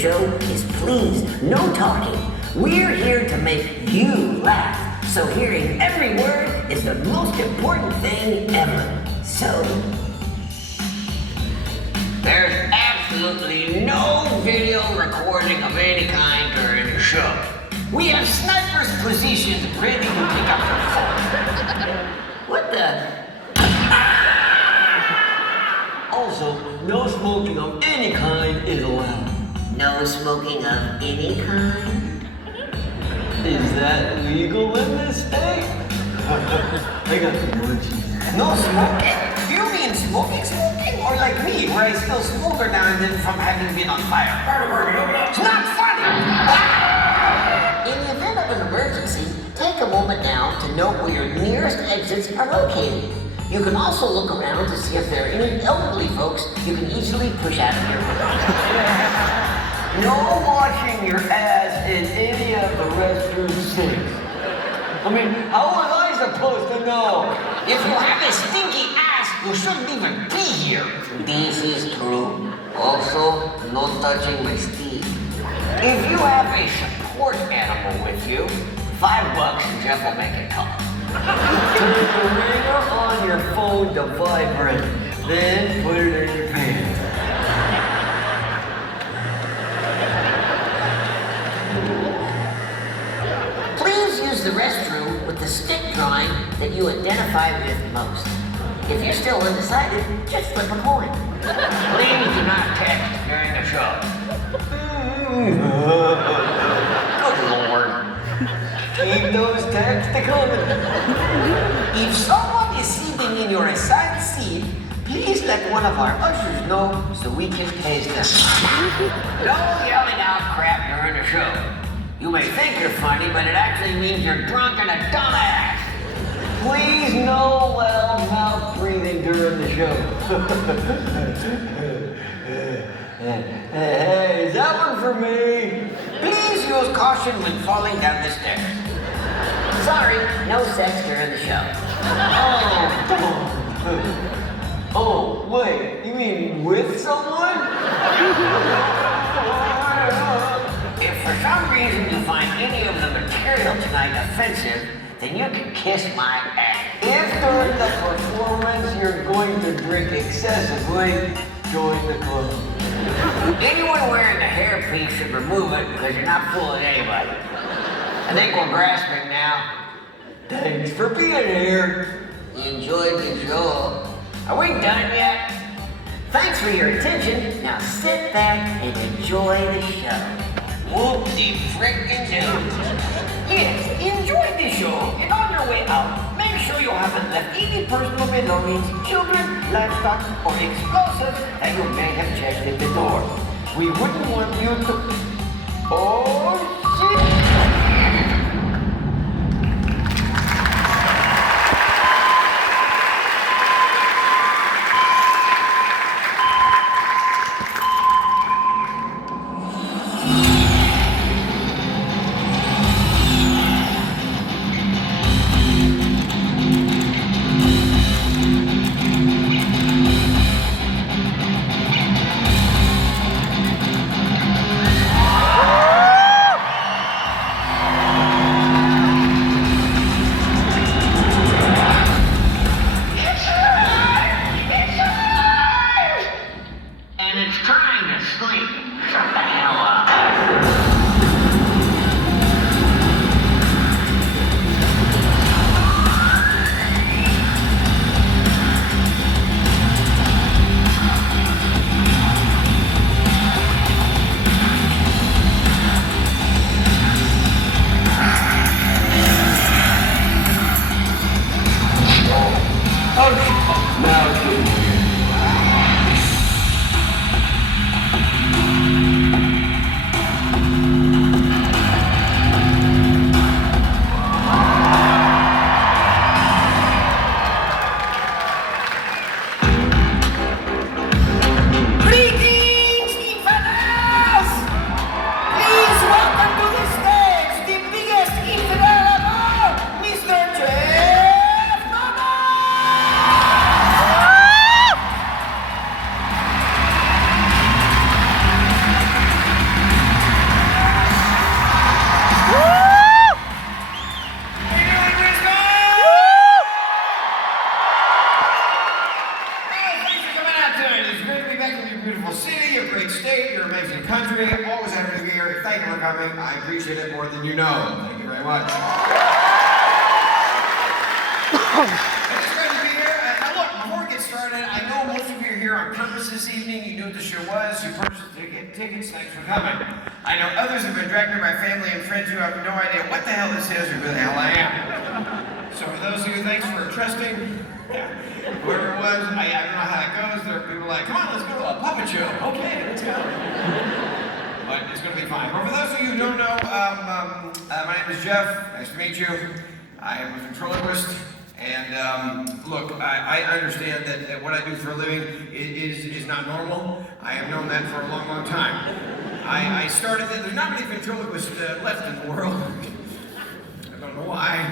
show is please, no talking. We're here to make you laugh, so hearing every word is the most important thing ever. So, there's absolutely no video recording of any kind during the show. We have snipers positioned ready to pick up your phone. What the? Also, no smoking of any kind is allowed. No smoking of any kind? Is that legal in this state? I got the allergies. No smoking? Do you mean smoking? Or like me, where I still smolder now and then from having been on fire? It's not funny! In the event of an emergency, take a moment now to note where your nearest exits are located. You can also look around to see if there are any elderly folks you can easily push out of your way. No washing your ass in any of the restroom sinks. I mean, how was I supposed to know? If you have a stinky ass, you shouldn't even be here. This is true. Also, no touching my Steve. If you have a support animal with you, $5 and Jeff will make it talk. Turn the ringer on your phone to vibrate, then put it in your pants. Please use the restroom with the stick drawing that you identify with most. If you're still undecided, just flip a coin. Please do not text during the show. Good Lord. Keep those texts coming. If someone is sitting in your assigned seat, please let one of our ushers know so we can page them. No yelling out crap during the show. You may think you're funny, but it actually means you're drunk and a dumbass. Please no loud mouth breathing during the show. Hey, is that one for me? Please use caution when falling down the stairs. Sorry, no sex during the show. Oh, wait, you mean with someone? If for some reason you find any of the material tonight offensive, then you can kiss my ass. If during the performance you're going to drink excessively, join the club. Anyone wearing a hairpiece should remove it because you're not fooling anybody. I think we're grasping now. Thanks for being here. Enjoyed the show. Are we done yet? Thanks for your attention. Now sit back and enjoy the show. Whoop-de-frickin' do. Yes, enjoy the show, and on your way out, make sure you haven't left any personal belongings, children, livestock, or explosives that you may have checked at the door. We wouldn't want you to... Oh, shit! appreciate it more than you know. Thank you very much. It's great to be here. Now look, before we get started, I know most of you are here on purpose this evening. You knew what the show was. You purchased tickets. Thanks for coming. I know others have been dragged here by family and friends who have no idea what the hell this is or who the hell I am. So for those of you, thanks for trusting. Yeah. Whoever it was, I don't know how it goes. There are people like, come on, let's go to a puppet show. Okay, let's go. But it's going to be fine. But for those of you who don't know, my name is Jeff. Nice to meet you. I am a ventriloquist. And look, I understand that what I do for a living is not normal. I have known that for a long, long time. I started it. There's not many ventriloquists left in the world. I don't know why.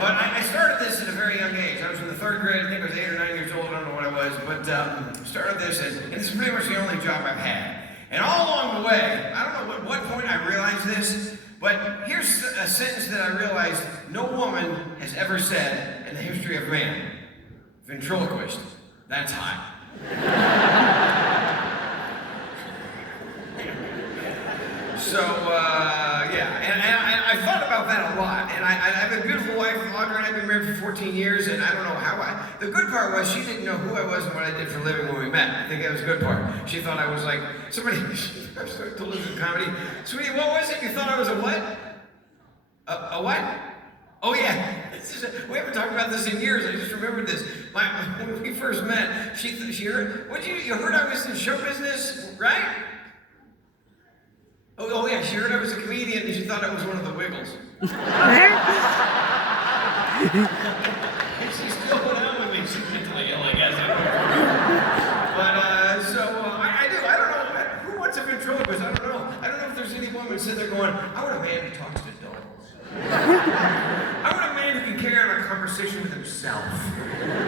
But I started this at a very young age. I was in the 3rd grade. I think I was 8 or 9 years old. I don't know what I was. But started this, and this is pretty much the only job I've had. And all along the way, I don't know at what point I realized this, but here's a sentence that I realized no woman has ever said in the history of man. Ventriloquist. That's hot. So, yeah, and I thought about that a lot, and I have a beautiful wife, Audrey, and I've been married for 14 years, and I don't know how the good part was she didn't know who I was and what I did for a living when we met. I think that was the good part. She thought I was like, somebody told us in comedy, sweetie, what was it? You thought I was a what? A what? Oh yeah, we haven't talked about this in years. I just remembered this. When we first met, she heard, you heard I was in show business, right? Oh yeah, she heard I was a comedian and she thought I was one of the Wiggles. She's still down with me. She's mentally ill, I guess. But I do. I don't know. Who wants a ventriloquist? I don't know. I don't know if there's any woman sitting there going, I want a man who talks to dolls. I want a man who can carry on a conversation with himself.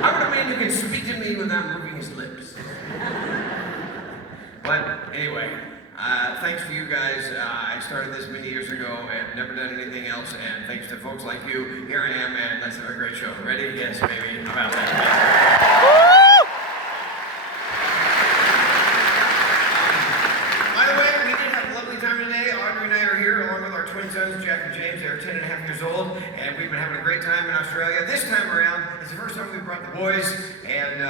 I want a man who can speak to me without moving his lips. But anyway. Thanks to you guys. I started this many years ago and never done anything else, and thanks to folks like you, here I am, and let's have a great show. Ready? Yes, baby. How about that? By the way, we did have a lovely time today. Audrey and I are here along with our twin sons, Jack and James. They're 10 and a half years old, and we've been having a great time in Australia. This time around, it's the first time we brought the boys, and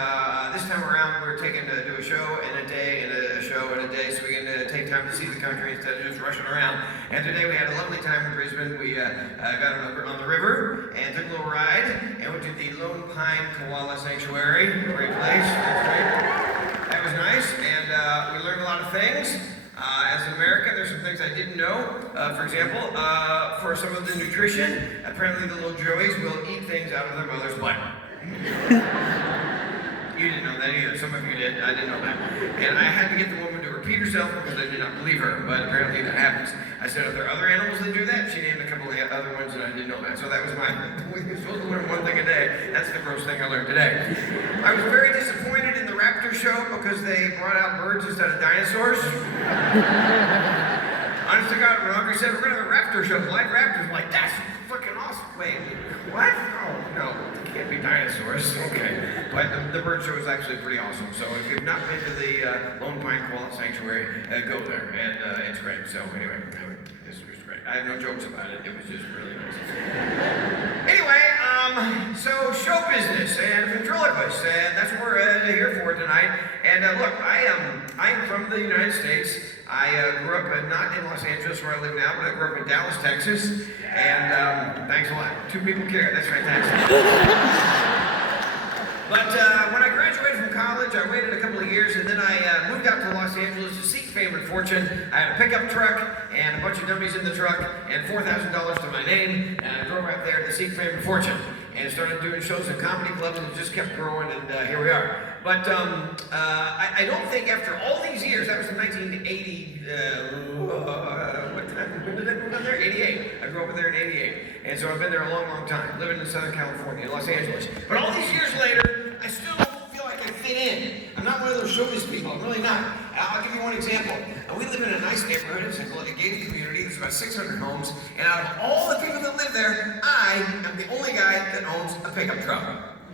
this time around we're taking to do a show in a day, and a show in a day, so we can take time to see the country instead of just rushing around. And today we had a lovely time in Brisbane. We got on the river and took a little ride and went to the Lone Pine Koala Sanctuary. Great place. That's great. That was nice, and we learned a lot of things. As an American, there's some things I didn't know. For example, for some of the nutrition, apparently the little joeys will eat things out of their mother's butt. You didn't know that either. Some of you did. I didn't know that. And I had to get the woman to repeat herself because I did not believe her, but apparently that happens. I said, are there other animals that do that? She named a couple of other ones and I didn't know that. So that was we're supposed to learn one thing a day. That's the gross thing I learned today. I was very disappointed in the raptor show because they brought out birds instead of dinosaurs. Honest to God, when Audrey said, we're going to have a raptor show, live raptors, I'm like, that's freaking awesome. Wait, what? Oh, no, it can't be dinosaurs. Okay. But the bird show is actually pretty awesome. So if you've not been to the Lone Pine Koala Sanctuary, go there. And it's great. So anyway, this was great. I have no jokes about it. It was just really nice. Anyway, so show business and ventriloquist, and that's what we're here for tonight. And look, I'm from the United States. I grew up not in Los Angeles where I live now, but I grew up in Dallas, Texas. And thanks a lot. 2 people care. That's fantastic. But when I graduated from college, I waited a couple of years, and then I moved out to Los Angeles to seek fame and fortune. I had a pickup truck and a bunch of dummies in the truck and $4,000 to my name, and I drove out there to seek fame and fortune and started doing shows in comedy clubs, and it just kept growing, and here we are. But I don't think after all these years, that was in 1980, what time, when did I move down there? 88. I grew up there in 88. And so I've been there a long, long time, living in Southern California, Los Angeles. But all these years later, I still don't feel like I fit in. I'm not one of those showbiz people, I'm really not. I'll give you one example. We live in a nice neighborhood, it's a gated community, there's about 600 homes, and out of all the people that live there, I am the only guy that owns a pickup truck.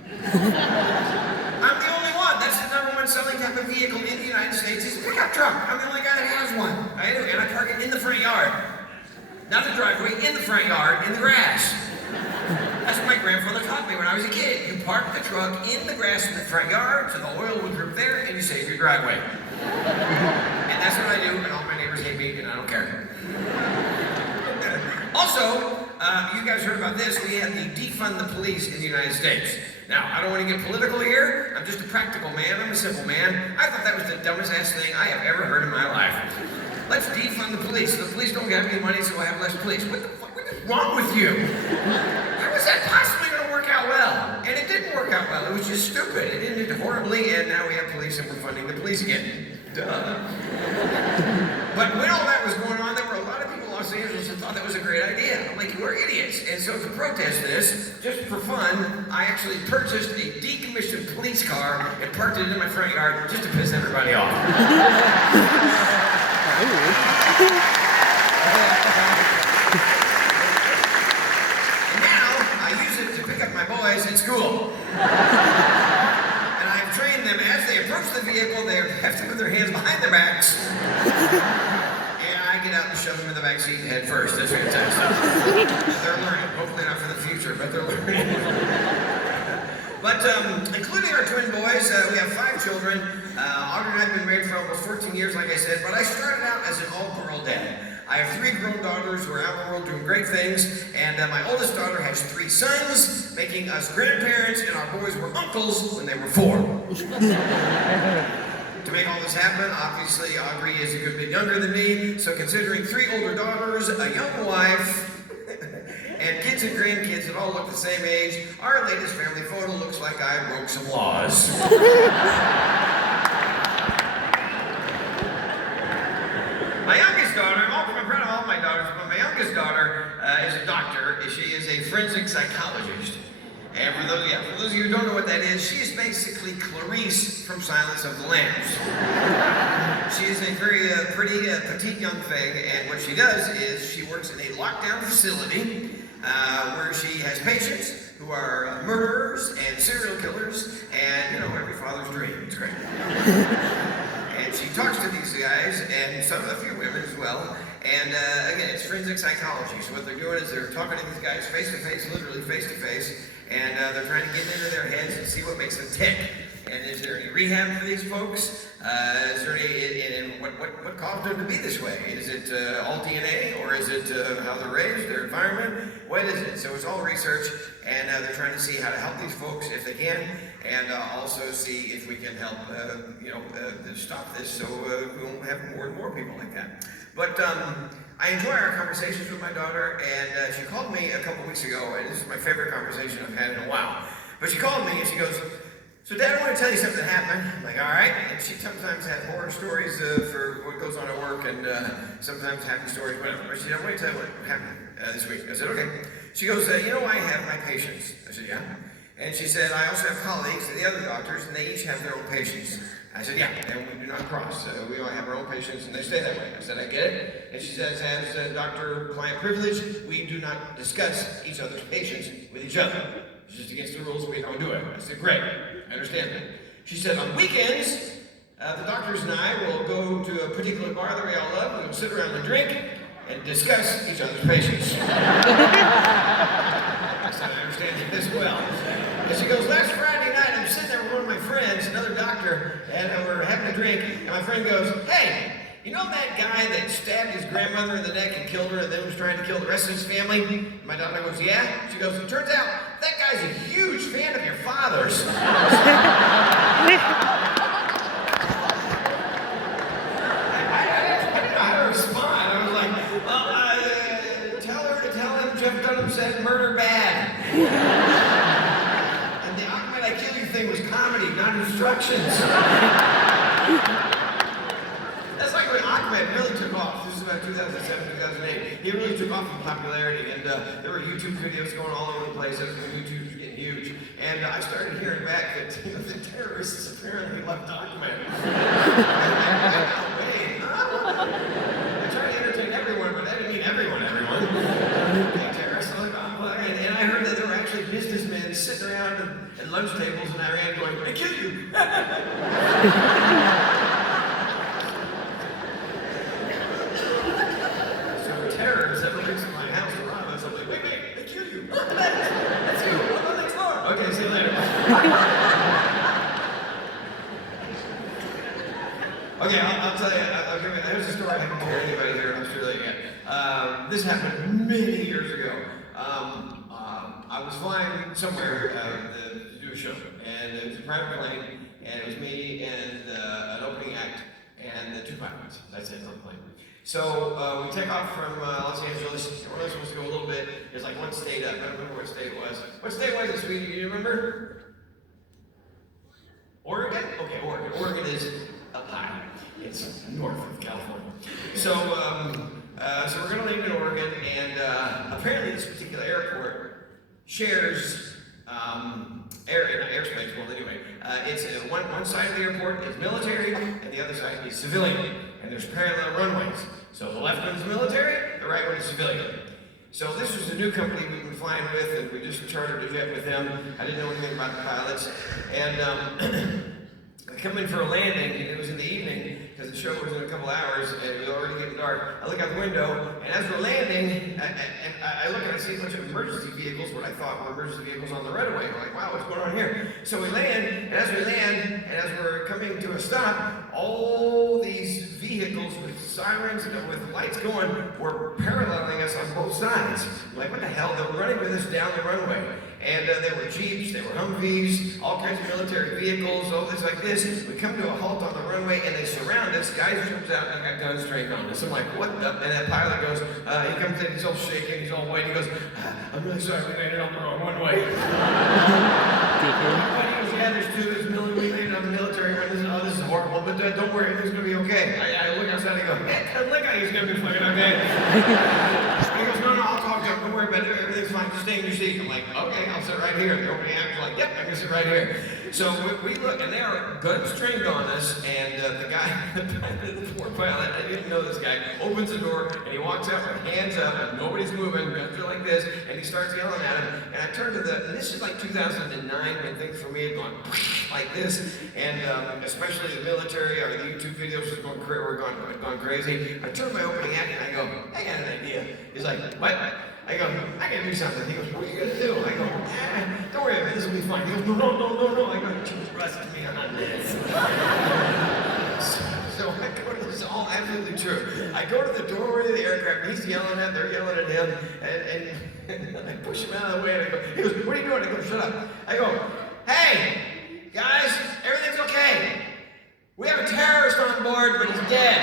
I'm the only one. That's the #1 selling type of vehicle in the United States is a pickup truck. I'm the only guy that has one, right? And I park it in the front yard. Not the driveway, in the front yard, in the grass. That's what my grandfather taught me when I was a kid. You park the truck in the grass in the front yard so the oil will drip there and you save your driveway. And that's what I do, and all my neighbors hate me, and I don't care. Also, you guys heard about this. We have the defund the police in the United States. Now, I don't want to get political here. I'm just a practical man. I'm a simple man. I thought that was the dumbest ass thing I have ever heard in my life. Let's defund the police. The police don't get any money, so we'll have less police. What the fuck? What is wrong with you? How is that possibly going to work out well? And it didn't work out well. It was just stupid. It ended horribly, and now we have police, and we're funding the police again. Duh. But when all that was going on, there were a lot of people in Los Angeles that thought that was a great idea. I'm like, you are idiots. And so to protest this, just for fun, I actually purchased a decommissioned police car and parked it in my front yard just to piss everybody off. And now, I use it to pick up my boys at school. And I've trained them as they approach the vehicle, they have to put their hands behind their backs. And I get out and shove them in the back seat head first. That's fantastic. They're learning. Hopefully not for the future, but they're learning. But including our twin boys, we have 5 children. Audrey and I have been married for almost 14 years, like I said, but I started out as an all-girl dad. I have 3 grown daughters who are out in the world doing great things, and my oldest daughter has 3 sons, making us grandparents, and our boys were uncles when they were 4. To make all this happen, obviously Audrey is a good bit younger than me, so considering 3 older daughters, a young wife, and kids and grandkids that all look the same age, our latest family photo looks like I broke some laws. My youngest daughter, I'm proud of all my daughters, but my youngest daughter is a doctor. She is a forensic psychologist. And for those of you who don't know what that is, she is basically Clarice from Silence of the Lambs. She is a very pretty, petite young thing, and what she does is she works in a lockdown facility where she has patients who are murderers and serial killers, and, you know, every father's dream. It's great. And she talks to these guys, and a few women as well, and again, it's forensic psychology. So what they're doing is they're talking to these guys face to face, literally face to face, and they're trying to get into their heads and see what makes them tick. And is there any rehab for these folks? Is there any, what caused them to be this way? Is it all DNA, or is it how they're raised, their environment? What is it? So it's all research, and they're trying to see how to help these folks if they can, and also see if we can help, stop this so we won't have more and more people like that. But I enjoy our conversations with my daughter, and she called me a couple weeks ago, and this is my favorite conversation I've had in a while. But she called me and she goes, "So Dad, I want to tell you something that happened." I'm like, "All right." And she sometimes has horror stories for what goes on at work, and sometimes happy stories, whatever. But she said, "I want to tell you what happened this week." I said, "Okay." She goes, "You know, I have my patients." I said, "Yeah." And she said, "I also have colleagues, the other doctors, and they each have their own patients." I said, "Yeah, and we do not cross. We all have our own patients, and they stay that way." I said, "I get it." And she says, "As doctor-client privilege, we do not discuss each other's patients with each other. It's just against the rules, we don't do it." I said, "Great, I understand that." She said, "On weekends, the doctors and I will go to a particular bar that we all love, and we'll sit around and drink and discuss each other's patients." I said, "I understand that as well." And she goes, "Last Friday night, I'm sitting there with one of my friends, another doctor, and we're having a drink, and my friend goes, 'Hey, you know that guy that stabbed his grandmother in the neck and killed her and then was trying to kill the rest of his family?' And my daughter goes, 'Yeah.' She goes, 'It turns out that guy's a huge fan of your father's.'" I didn't know how to respond. I was like, "Well, tell her to tell him Jeff Dunham said murder bad." And the Ahmed I kill you thing was comedy, not instructions. That's like when Ahmed really took off. This is about 2007, 2008. He really took off in popularity, and there were YouTube videos going all over the place. That was when YouTube was getting huge. And I started hearing back that the terrorists apparently left Ahmed. Wait, I tried to entertain everyone, but I didn't mean everyone. Terrorists, and I heard that there were actually businessmen sitting around around at lunch tables in Iran going, I kill you. So terrorists that breaks in my house to rob us. I'm like, wait, I kill you. That's you. I'm on next door. Okay, see you later. Okay, I'll tell you, there's a story I can tell anybody here in Australia yet. This happened many years ago. I was flying somewhere to do a show, and it was a private plane, and it was me and an opening act, and the 2 pilots. That's it on the plane. So we take off from Los Angeles. We're only supposed to go a little bit. There's like one state up. I don't remember what state it was. What state was it, sweetie? Do you remember? Oregon? Okay, Oregon. Oregon is up high. It's north of California. So we're going to leave in Oregon, and apparently this particular airport shares airspace. Well, anyway, it's one side of the airport is military, and the other side is civilian. And there's parallel runways. So the left one's military, the right one is civilian. So this was a new company we've been flying with, and we just chartered a jet with them. I didn't know anything about the pilots, and I come in for a landing, and it was in the evening, because the show was in a couple hours, and it was already getting dark. I look out the window, and as we're landing, I look and I see a bunch of emergency vehicles, what I thought were emergency vehicles on the runway. We're like, wow, what's going on here? So we land, and as we're coming to a stop, all these vehicles with sirens and with lights going were paralleling us on both sides. I'm like, what the hell? They were running with us down the runway. And there were Jeeps, there were Humvees, all kinds of military vehicles, all this like this. We come to a halt on the runway, and they surround us. Guys comes out and got guns trained on us. I'm like, what the? And that pilot goes, he comes in, he's all shaking, he's all white. He goes, I'm really sorry, we landed on the wrong runway. Yeah, there's two. We landed on the military one. This is horrible, but don't worry, everything's gonna be okay. I look outside and I go, hey, look at he's gonna be fucking okay. He goes, no, I'll talk to him. Don't worry about it. Everything's fine. Just stay in your seat. I'm like, okay, I'll sit right here. The opening actor's like, yep, I can sit right here. So we look, and there are guns trained on us, and the guy, the poor pilot, I didn't know this guy, opens the door, and he walks out with hands up, and nobody's moving, guns are like this, and he starts yelling at him, and I turn to and this is like 2009, when things for me had gone like this, and especially the military, or the YouTube videos were gone crazy. I turn to my opening act, and I go, I got an idea. He's like, what? I go, I gotta do something. He goes, what are you gonna do? I go, don't worry about it, this will be fine. He goes, no. I go, trust me on this. So I go to this, all absolutely true. I go to the doorway of the aircraft, he's yelling at, they're yelling at him, and I push him out of the way, and I go, he goes, what are you doing? I go, shut up. I go, hey, guys, everything's okay. We have a terrorist on board, but he's dead.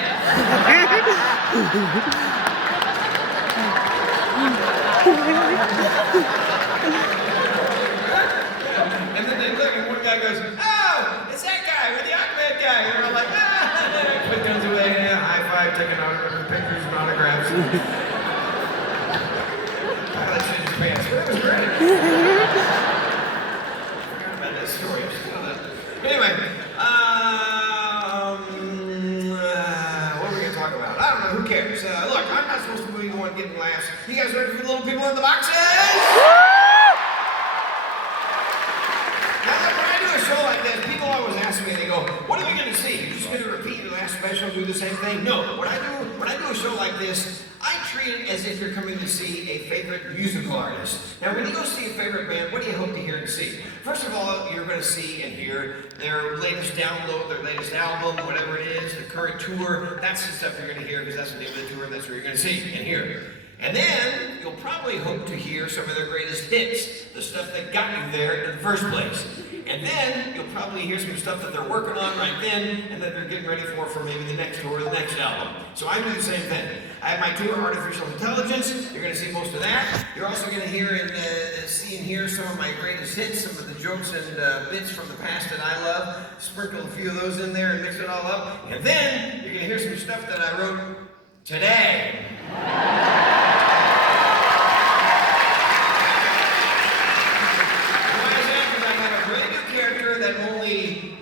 And then they look, and one guy goes, oh, it's that guy, with the Ahmed guy. And we're all like, put guns away, high five, taking pictures and autographs. Pilot shit his pants, but it was great. I forgot about that story. Anyway, what are we going to talk about? I don't know, who cares? Look, I'm not supposed to be the one getting laughs. You guys ready for the little people in the boxes? Now, when I do a show like this, people always ask me, they go, what are we going to see? You're just going to repeat your last special, do the same thing? No, when I do a show like this, I treat it as if you're coming to see a favorite musical artist. Now, when you go see a favorite band, what do you hope to hear and see? First of all, you're going to see and hear their latest download, their latest album, whatever it is, the current tour. That's the stuff you're going to hear, because that's the name of the tour, and that's what you're going to see and hear. And then, you'll probably hope to hear some of their greatest hits, the stuff that got you there in the first place. And then, you'll probably hear some stuff that they're working on right then, and that they're getting ready for maybe the next tour or the next album. So I do the same thing. I have my tour, Artificial Intelligence. You're going to see most of that. You're also going to hear and see and hear some of my greatest hits, some of the jokes and bits from the past that I love. Sprinkle a few of those in there and mix it all up. And then, you're going to hear some stuff that I wrote today. That only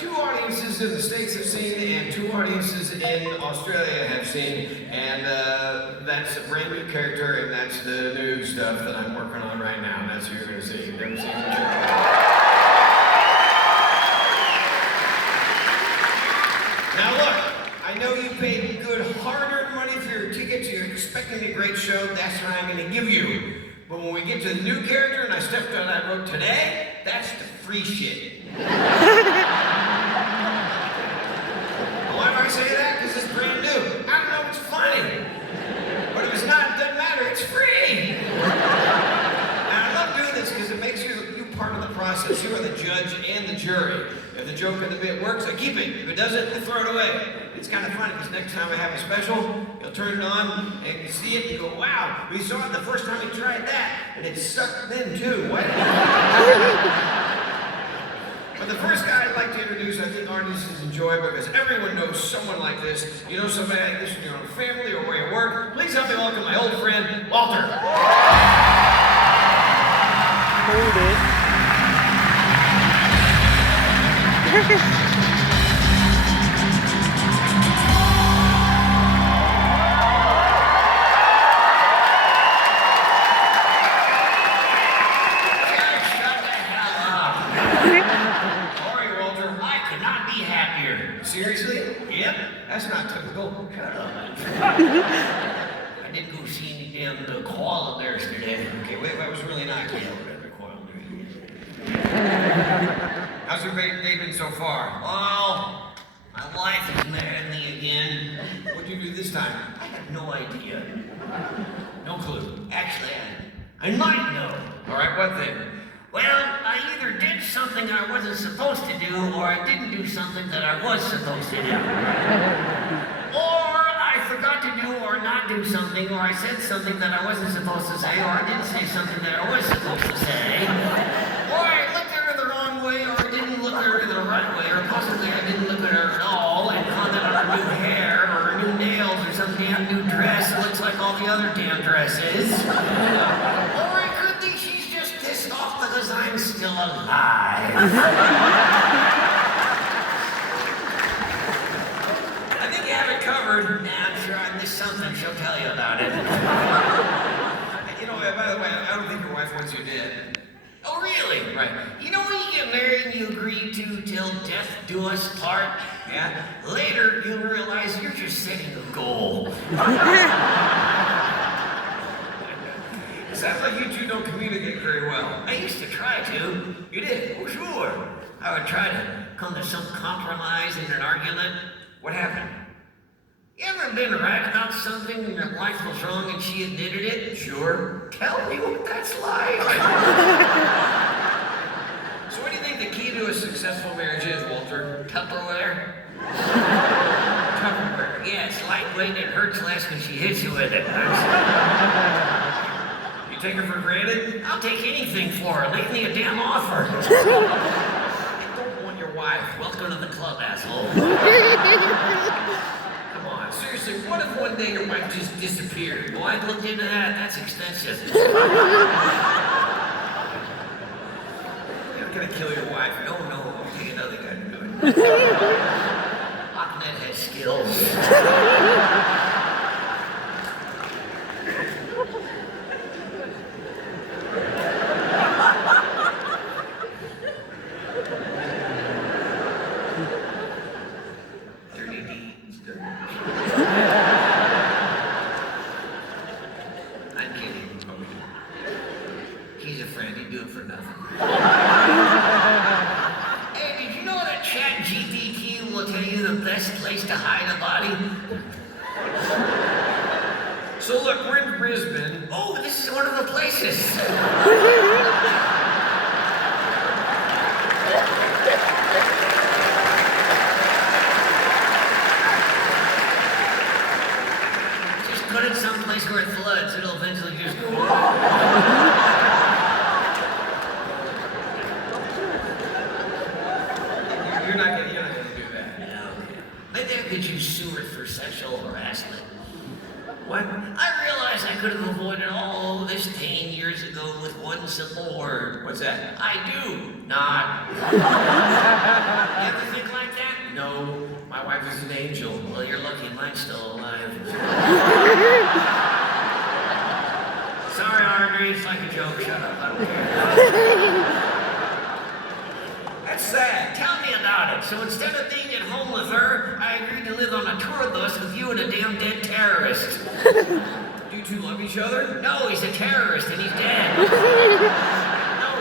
2 audiences in the States have seen and 2 audiences in Australia have seen, and that's a brand new character, and that's the new stuff that I'm working on right now, and that's what you're going to see. You've never seen the character. show, that's what I'm gonna give you. But when we get to the new character and I stuff that I wrote today, that's the free shit. Why do I say that? Because it's brand new. I don't know if it's funny. But if it's not, it doesn't matter, it's free. And I love doing this because it makes you part of the process. You are the judge and the jury. If the joke or the bit works, I keep it. If it doesn't, I throw it away. It's kind of funny because next time I have a special, you'll turn it on and you see it and you go, wow, we saw it the first time we tried that and it sucked then too. What? But the first guy I'd like to introduce, I think audiences enjoy because everyone knows someone like this. You know somebody like this in your own family or where you work. Please help me welcome my old friend, Walter. Hold it. Seriously? Yep. That's not typical. Shut up. I didn't go see any damn koala bears today. Okay, wait, that was really not koala bear. How's your day been so far? Oh, my wife is mad at me again. What'd you do this time? I have no idea. No clue. Actually, I might know. All right, what then? Well, I either did something I wasn't supposed to do, or I didn't do something that I was supposed to do. Or I forgot to do or not do something, or I said something that I wasn't supposed to say, or I didn't say something that I was supposed to say. Or I looked at her the wrong way, or I didn't look at her the right way, or possibly I didn't look at her at all and commented on her new hair, or her new nails, or some damn new dress that looks like all the other damn dresses. Or it could be she's just pissed off because I'm still alive. I think you have it covered. Yeah, I'm sure I missed something. She'll tell you about it. You know, by the way, I don't think your wife wants you dead. Oh, really? Right. You know when you get married and you agree to till death do us part? Yeah? Later, you'll realize you're just setting a goal. It sounds like you two don't communicate very well. I used to try to. You did? Oh, sure. I would try to come to some compromise in an argument. What happened? You ever been right about something and your wife was wrong and she admitted it? Sure. Tell me what that's like. So what do you think the key to a successful marriage is, Walter? Tupperware? Tupperware. Yeah, it's lightweight and it hurts less when she hits you with it. You take her for granted? I'll take anything for her. Leave me a damn offer. I don't want your wife. Welcome to the club, asshole. Come on, seriously, what if one day your wife just disappeared? Well, I've looked into that. That's expensive. You're not gonna kill your wife. No, I'll take another guy to do it. Ahmed has skills. Dirty deeds. I'm kidding. He's a friend. He'd do it for nothing. Hey, did you know that ChatGPT will tell you the best place to hide a body? So look, we're in Brisbane. Oh, this is one of the places. Just put it someplace where it floods. It'll eventually just go. You're not gonna do that. No. Maybe I could use Seward for sexual harassment. What? I realized I could have avoided all this pain years ago with one simple word. What's that? I do not. You ever think like that? No, my wife is an angel. Well, you're lucky mine's still alive. Sorry, Audrey, it's like a joke. Shut up, I don't care. That's sad. Tell me about it. So instead of being at home with her, I agreed to live on a tour bus with you and a damn dead terrorist. Do You two love each other? No, he's a terrorist and he's dead. No,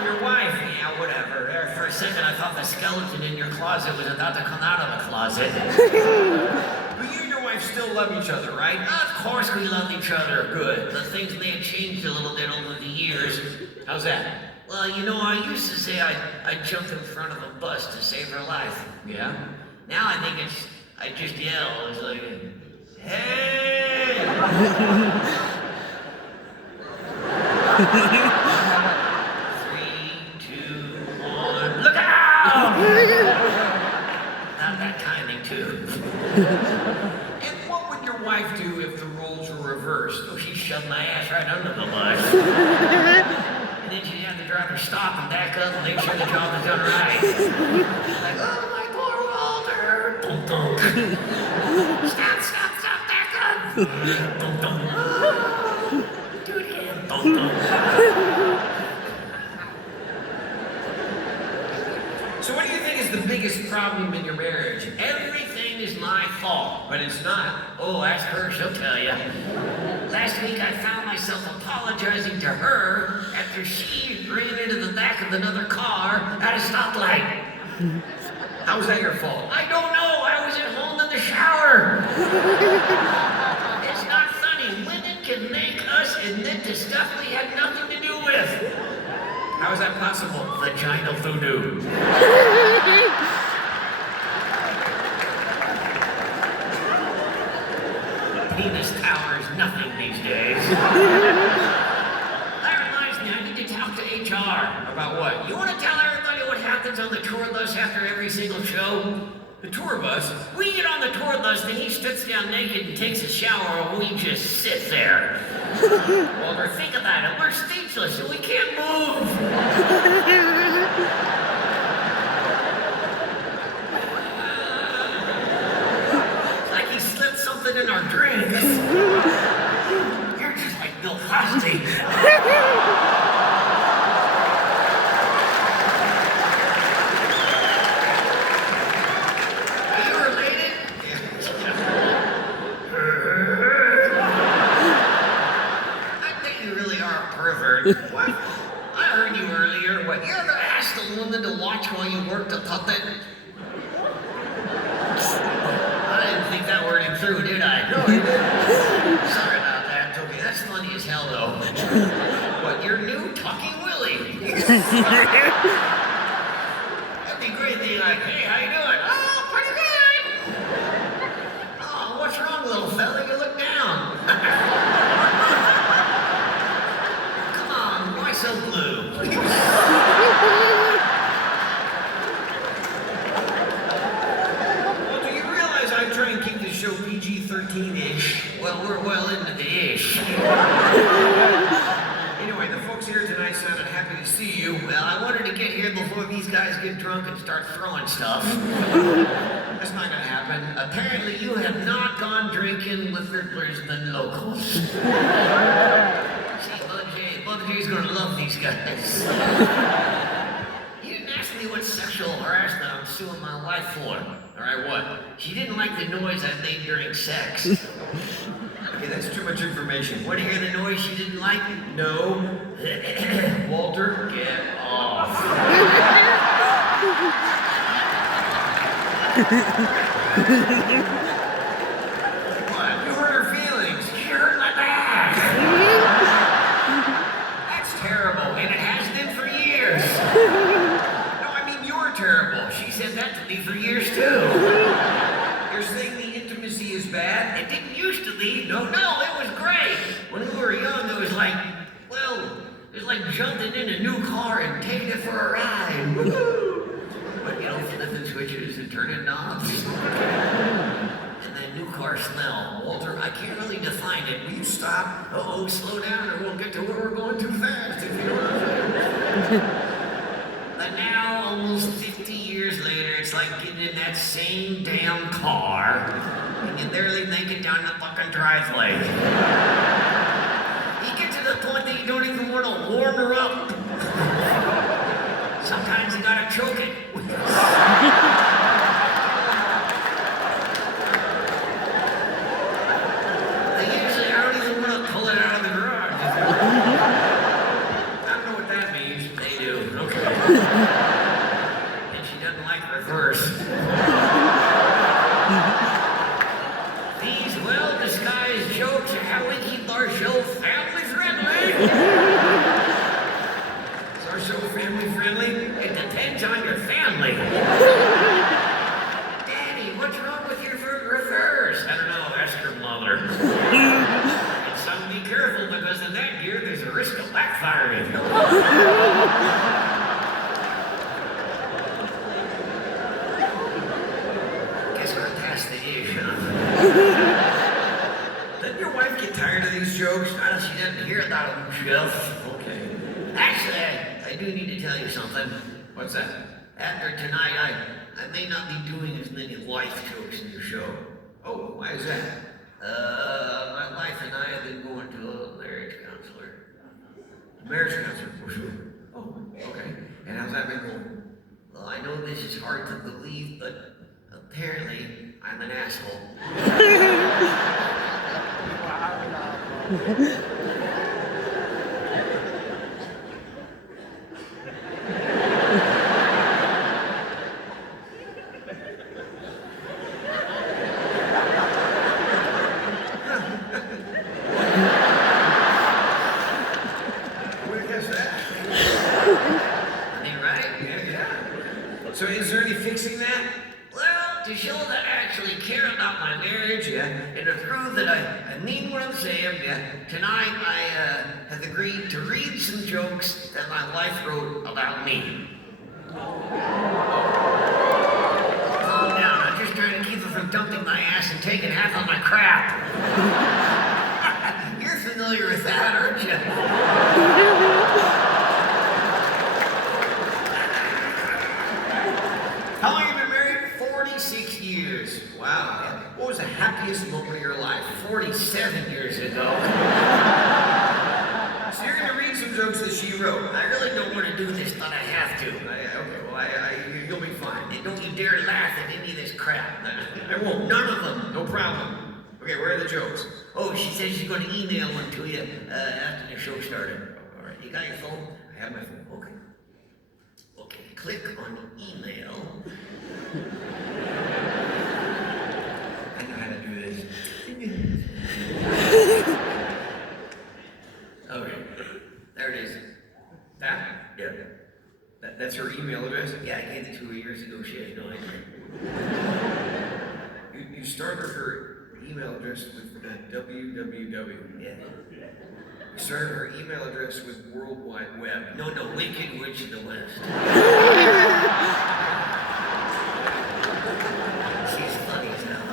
your wife. Yeah, whatever. There, for a second, I thought the skeleton in your closet was about to come out of the closet. But you and your wife still love each other, right? Of course we love each other. Good. The things may have changed a little bit over the years. How's that? Well, you know, I used to say I'd jump in front of a bus to save her life. Yeah? Now I think I just yell. It's like, hey! 3, 2, 1, look out! Not that timing, too. And what would your wife do if the roles were reversed? Oh, she shoved my ass right under the bus. And then she'd have the driver stop and back up and make sure the job is done right. Like, oh, my poor Walter. Dum, dum. Stop, back up. Dum, dum. Do it again. Dum, dum. So what do you think is the biggest problem in your marriage? Everything is my fault. But it's not. Oh, ask her, she'll tell you. Last week I found myself apologizing to her after she ran into the back of another car at a stoplight. How was that your fault? I don't know, I was at home in the shower. It's not funny, women can make us admit to stuff we had nothing to do with. How is that possible? Vaginal voodoo. Penis tower is nothing these days. That reminds me, I need to talk to HR. About what? You want to tell everybody what happens on the tour bus after every single show? The tour bus? We get on the tour bus, then he strips down naked and takes a shower, and we just sit there. Walter, think about it. We're speechless, and we can't move. It's like he slipped something in our drinks. You're just like Bill Cosby. Are you related? I think you really are a pervert. What? I heard you earlier. What? You ever asked a woman to watch while you worked a puppet? I didn't think that wording through, did I? No, you didn't. Sorry about that, Toby. That's funny as hell, though. What, your new Talking Willie? That'd be great being like, hey, how you doing? Oh, pretty good. Oh, what's wrong, little fella? You look down. Come on, why so blue? Well, do you realize I try and keep this show PG-13-ish? Well, we're well into the ish. Anyway, the folks here tonight sounded happy to see you. Well, I wanted to get here before these guys get drunk and start throwing stuff. That's not gonna happen. Apparently, you have not gone drinking with the Brisbane locals. See, Bud J's gonna love these guys. You didn't ask me what sexual harassment I'm suing my wife for. All right, what? She didn't like the noise I made during sex. Okay, that's too much information. Want to hear the noise she didn't like? No. Walter, Get off. what? You hurt her feelings. She hurt my back. That's terrible, and it has been for years. No, I mean you're terrible. She said that to me for years, too. You're saying the intimacy is bad? It didn't used to be. No, it was great. When we were young, it was like, well, it was like jumping in a new car and taking it for a ride. Woo-hoo. But, you know, flipping switches and turning knobs. And that new car smell. Walter, I can't really define it. Will you stop? Uh-oh, slow down or we'll get to where we're going too fast, if you know what I'm saying. But now, almost 50 years later, it's like getting in that same damn car, and you barely make it down the fucking driveway. You get to the point that you don't even want to warm her up. Sometimes you gotta choke it. Usually I don't even want to pull it out depends on your family. Daddy, what's wrong with your reverse? I don't know, ask your mother. And son, be careful because in that gear there's a risk of backfiring. Guess we're past the age, huh? Doesn't your wife get tired of these jokes? Well, she doesn't hear about them, Chef. Okay. Actually, I do need to tell you something. What's that? After tonight, I may not be doing as many wife jokes in your show. Oh, why is that? My wife and I have been going to a marriage counselor. Marriage counselor, for sure. Oh, okay. And how's that been going? Well, I know this is hard to believe, but apparently I'm an asshole. Where guess that? I mean, right? Yeah. So is there any fixing that? Well, to show that I actually care about my marriage, and to prove that I mean what I'm saying, tonight I have agreed to read some jokes that my wife wrote about me. Calm down, I'm just trying to keep her from dumping my ass and taking half of my crap. You're familiar with that, aren't you? How long have you been married? 46 years. Wow. What was the happiest moment of your life? 47 years ago. So you're going to read some jokes that she wrote. I really don't want to do this, but I have to. Okay, well, you'll be fine. And don't you dare laugh at any of this crap. I won't. None of them. No problem. Okay, where are the jokes? Oh, she says she's going to email one to you after the show started. All right, you got your phone? I have my phone. Okay. Okay, click on email. I know how to do this. Okay, there it is. That? Yeah. That's her email address? Yeah, I gave it to her years ago. She has no idea. You started her email address with www. Yeah. You started her email address with World Wide Web. No, Wicked Witch of the West. She's funny as hell.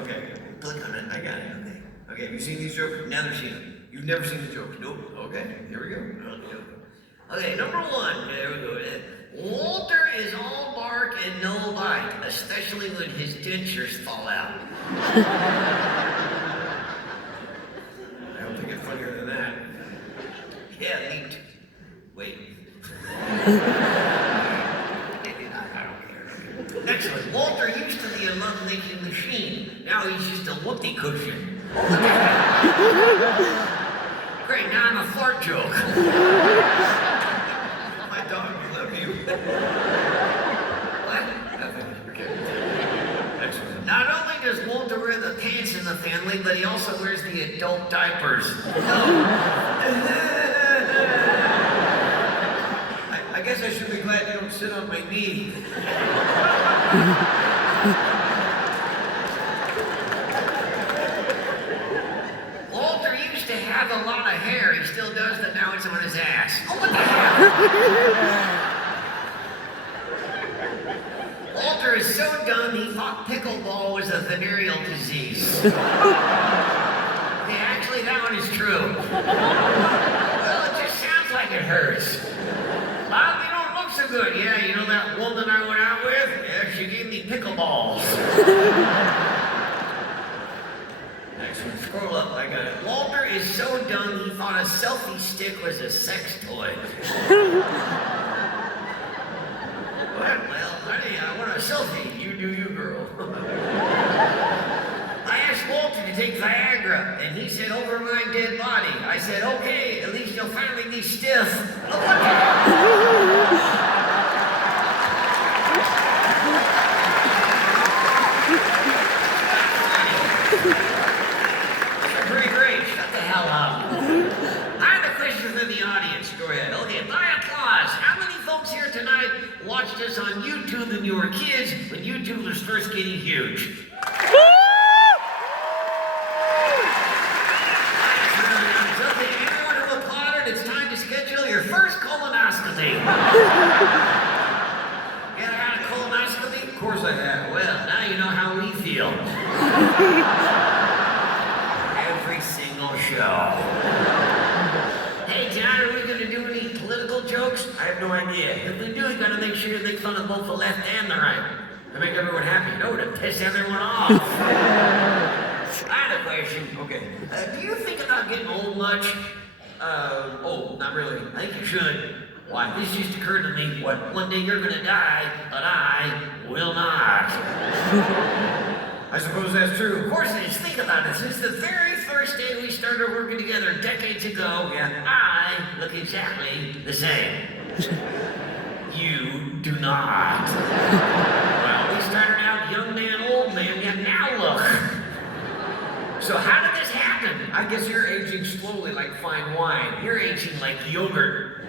Okay. Click on it. I got it. Okay. Okay, have you seen these jokes? Never seen it. You've never seen the jokes? Nope. Okay, here we go. Okay, number one. There we go. Walter is all bark and no bite, especially when his dentures fall out. I don't think it's funnier than that. Yeah, me too. Wait. Maybe not. I don't care. Next one. Walter used to be a love-making machine. Now he's just a whoopee cushion. Great, now I'm a fart joke. My dog, we love you. What? Nothing. Okay. Excellent. Not only does Walter wear the pants in the family, but he also wears the adult diapers. I guess I should be glad you don't sit on my knee. Walter used to have a lot of hair. He still does, but now it's on his ass. Oh, what the hell? Walter is so dumb, he thought pickleball was a venereal disease. Yeah, actually, that one is true. Well, it just sounds like it hurts. Bob, you don't look so good. Yeah, you know that woman I went out with? Yeah, she gave me pickleballs. Next one. Scroll up, I got it. Walter is so dumb, he thought a selfie stick was a sex toy. What? Well, honey, I want a selfie. You do you, girl. I asked Walter to take Viagra, and he said, over my dead body. I said, okay, at least you'll finally be stiff. Oh, what the hell? Pretty great. Shut the hell up. I have a question from the audience. audience. Go ahead. Okay, by applause. How many folks here tonight watched us on YouTube when you were kids, when YouTube was first getting huge? Okay, everyone who applauded, it's time to schedule your first colonoscopy. You ever had a colonoscopy? Of course I have. Well, now you know how we feel. Every single show. Hey, John, are we going to do any political jokes? I have no idea. If we do, we got to make sure to make fun of both the left and the right. To make everyone happy. No, to piss everyone off. I had a question. Okay. Do you think about getting old much? Oh, not really. I think you should. Why? This just occurred to me. What? One day you're gonna die, but I will not. I suppose that's true. Of course it is. Think about it. Since the very first day we started working together decades ago, Yeah. I look exactly the same. You do not. Well, we started out young man, old man, yet now look. So how did this happen? I guess you're aging slowly like fine wine. You're aging like yogurt.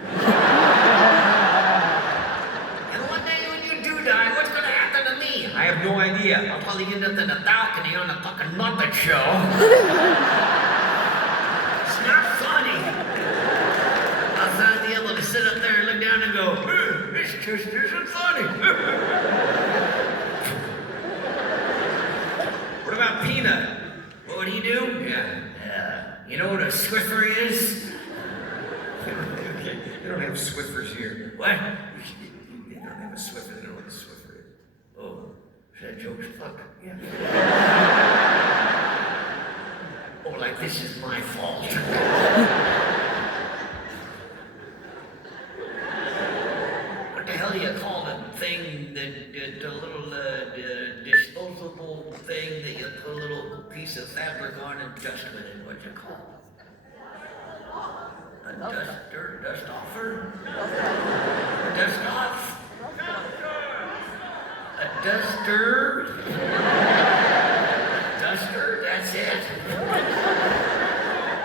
And one day when you do die, what's gonna happen to me? I have no idea. I'll probably end up in a balcony on a fucking Muppet show. It's not funny. I'll not be able to sit up there and look down and go, this just isn't funny. What about Peanut? What do you do? Yeah. You know what a Swiffer is? Okay. They don't have Swiffers here. What? They don't have a Swiffer. They don't know what a Swiffer is. Oh, is that joke's fuck? Yeah. Oh, like this is my fault. What the hell do you call the thing that the little disposable thing that you put a little piece of fabric on and dust with it? What's it called? A duster? Dust offer? A dust off? A duster? Duster? That's it.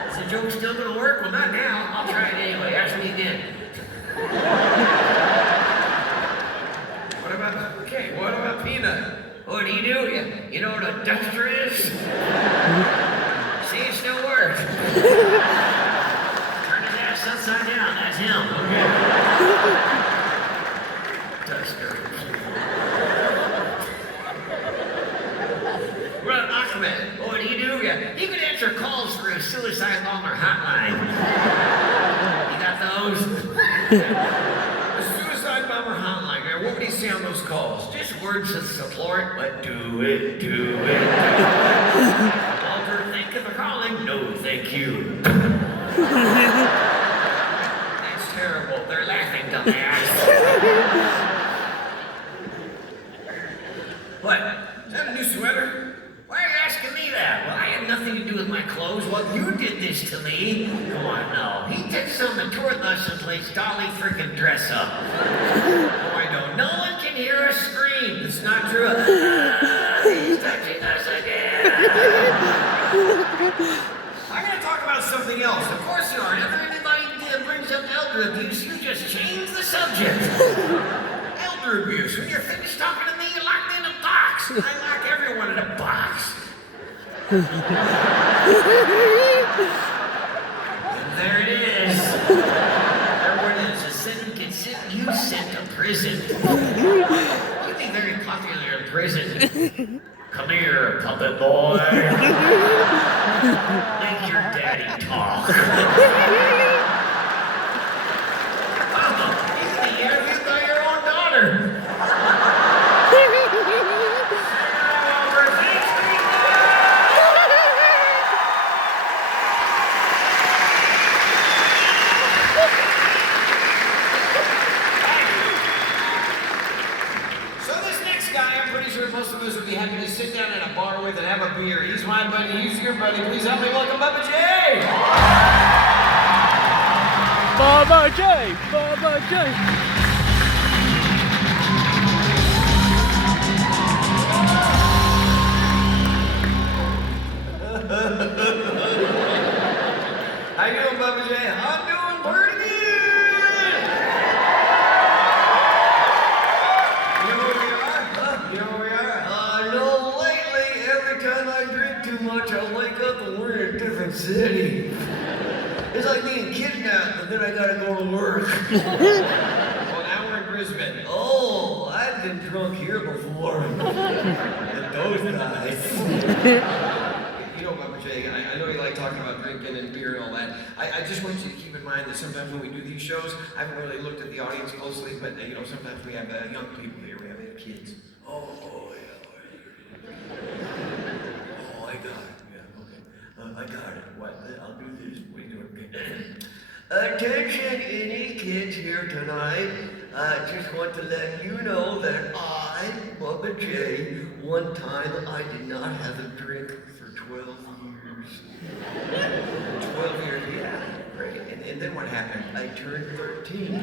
Is the joke still gonna work? Well, not now. I'll try it anyway. Ask me again. What about Peanut? What do? You know what a duster is? See, it still works. Turn his ass upside down. That's him. Duster. Well, Ahmed, what do? You can answer calls for a suicide bomber hotline. You got those? A suicide bomber hotline. Now, what would he say on those calls? Just words of support, but do it, do it. Walter, thank you for calling. No, thank you. That's terrible. They're laughing, dumbass. What? Is that a new sweater? Why are you asking me that? Well, I had nothing to do with my clothes. Well, you did this to me. Come on, no. He takes on the tour bus and plays Dolly freaking dress up. No, I don't. No one can hear us scream. It's not true. He's touching us again. I'm going to talk about something else. Of course you are. Whenever anybody brings up elder abuse, you just change the subject. Elder abuse. When you're finished talking to me, you're locked in a box. I lock everyone in a box. And there it is. Everyone is a sentence gets sent, you sent to prison. You'd be very popular in prison. Come here, puppet boy. Make your daddy talk. Oh, you can be interviewed by your own daughter. Most of us would be happy to sit down in a bar with and have a beer. He's my buddy, he's your buddy. Please help me welcome Bubba J! Bubba J! Bubba J! How you doing, Bubba J? I'm doing pretty good! city. It's like being kidnapped, but then I gotta go to work. Well, now we're in Brisbane. Oh, I've been drunk here before. And those guys. You know, Bubba J, I know you like talking about drinking and beer and all that. I just want you to keep in mind that sometimes when we do these shows, I haven't really looked at the audience closely, but you know, sometimes we have young people here, we have kids. Oh, yeah. Oh, I got it. Yeah, okay. I got it. What? I'll do this. We do it. Attention, any kids here tonight. I just want to let you know that I, Bubba J, one time I did not have a drink for 12 years. 12 years, yeah. Great. And then what happened? I turned 13.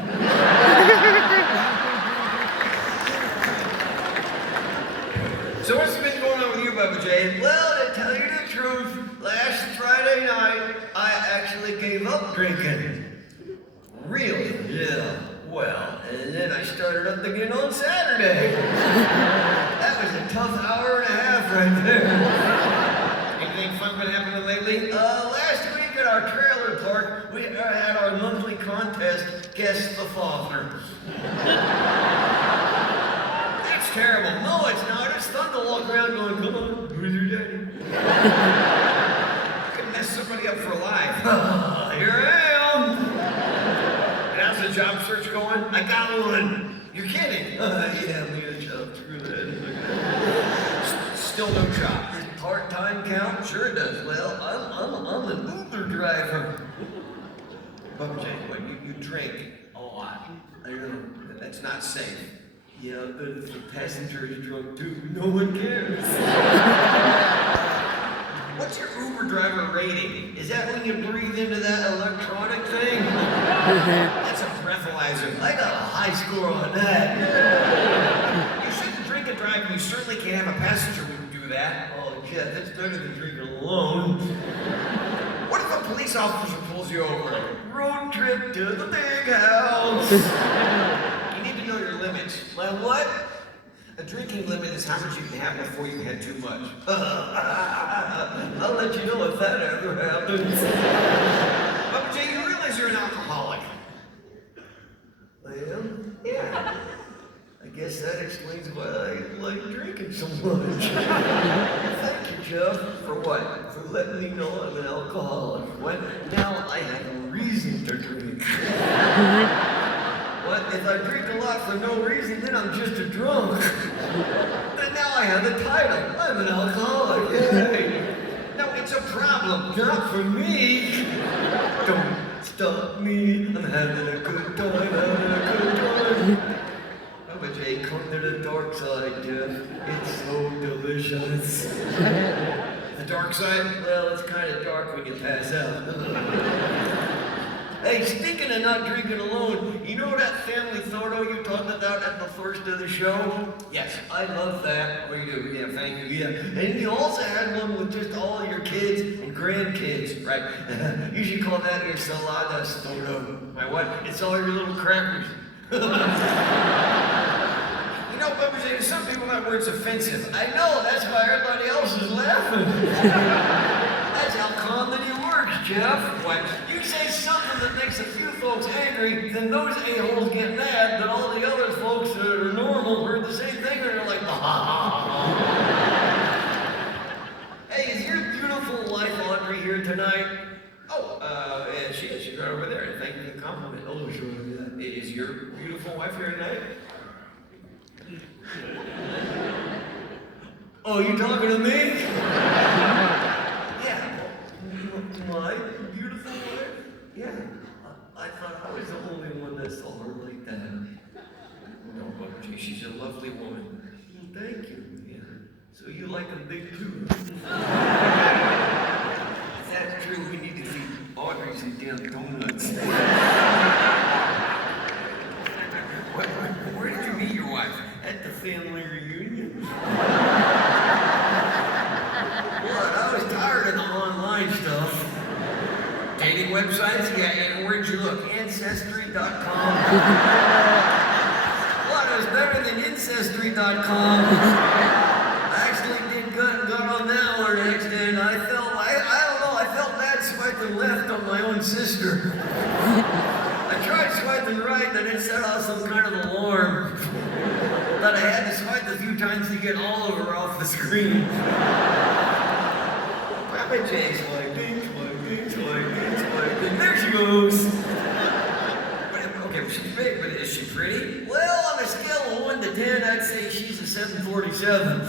So what's been going on with you, Bubba J? Well, to tell you the truth, last Friday night, I actually gave up drinking. Really? Yeah, well, and then I started up again on Saturday. That was a tough hour and a half right there. Anything fun been happening lately? Last week at our trailer park, we had our monthly contest, Guess the Father. That's terrible. No, it's not. It's fun to walk around going, come on, who's your daddy? You can mess somebody up for life. Here I am. And how's the job search going? I got one. You're kidding. Yeah, we had a job. Screw that. Still no job. Does part-time count? Sure it does. Well, I'm an Uber driver. Bubba J, what, you drink a lot. I know. That's not safe. Yeah, but if the passenger is drunk too, no one cares. What's your Uber driver rating? Is that when you breathe into that electronic thing? That's a breathalyzer. I got a high score on that. You shouldn't drink and drive, and you certainly can't have a passenger who can do that. Oh, Jeff, that's better than drinking alone. What if a police officer pulls you over? Road trip to the big house. You need to know your limits. My what? A drinking limit is how much you can have before you had too much. I'll let you know if that ever happens. Bubba J, you realize you're an alcoholic. I am? Yeah. I guess that explains why I like drinking so much. Thank you, Jeff. For what? For letting me know I'm an alcoholic. What? Now I have a reason to drink. What? If I drink a lot for no reason, then I'm just a drunk. But now I have a title. I'm an alcoholic. Yay. No, it's a problem. Not for me. Don't stop me. I'm having a good time, having a good time. Bubba J, come to the dark side, Jeff. It's so delicious. The dark side? Well, it's kind of dark when you pass out. Hey, speaking of not drinking alone, you know that family photo you talked about at the first of the show? Yes. I love that. What do you do? Yeah, thank you. Yeah, and you also had one with just all your kids and grandkids. Right. You should call that your saladas photo. My what? It's all your little crackers. You know, Bubba J, to some people that word's offensive. I know, that's why everybody else is laughing. That's how comedy works, Jeff. What? You say something that makes a few folks angry, then those a-holes get mad that all the other folks that are normal heard the same thing, and they're like, ha ha ha. Hey, is your beautiful wife Audrey here tonight? Oh, yeah, she is. She's right over there. Thank you for the compliment. Oh, sure, yeah. Is your beautiful wife here tonight? Oh, you talking to me? Yeah. My beautiful wife? Yeah. I thought I was the only one that saw her like that. No, Bubba J, she's a lovely woman. Thank you. Yeah. So you like them big too? If that's true, we need to feed Audrey some damn donuts. Where did you meet your wife? At the family reunion. What? I was tired of the online stuff. Dating websites? Yeah, and where'd you look? Ancestry.com. What? It was better than Ancestry.com. I actually got on that one next day, and I don't know, I felt bad, so I my own sister. I tried swiping right, then it set off some kind of alarm. But I had to swipe a few times to get Oliver off the screen. Papa J's swiping, swiping, swiping, swiping. There she goes. Okay, well, she's big, but is she pretty? Well, on a scale of 1 to 10, I'd say she's a 747.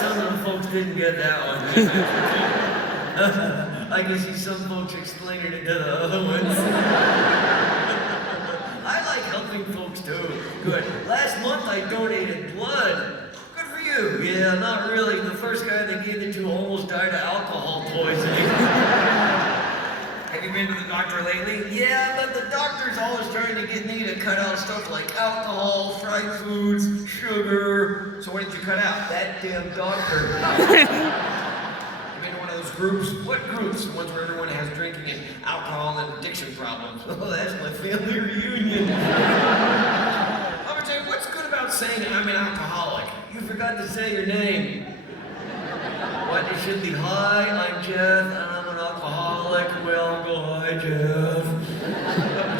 Some of the folks didn't get that one. I can see some folks explaining it to the other ones. I like helping folks too. Good. Last month I donated blood. Good for you. Yeah, not really. The first guy they gave it to almost died of alcohol poisoning. Have you been to the doctor lately? Yeah, but the doctor's always trying to get me to cut out stuff like alcohol, fried foods, sugar. So what did you cut out? That damn doctor. You been to one of those groups? What groups? The ones where everyone has drinking and alcohol and addiction problems. Oh, that's my family reunion. Papa J, what's good about saying I'm an alcoholic? You forgot to say your name. What, it should be, hi, I'm Jeff, and I'm an alcoholic. We all go, hi, Jeff.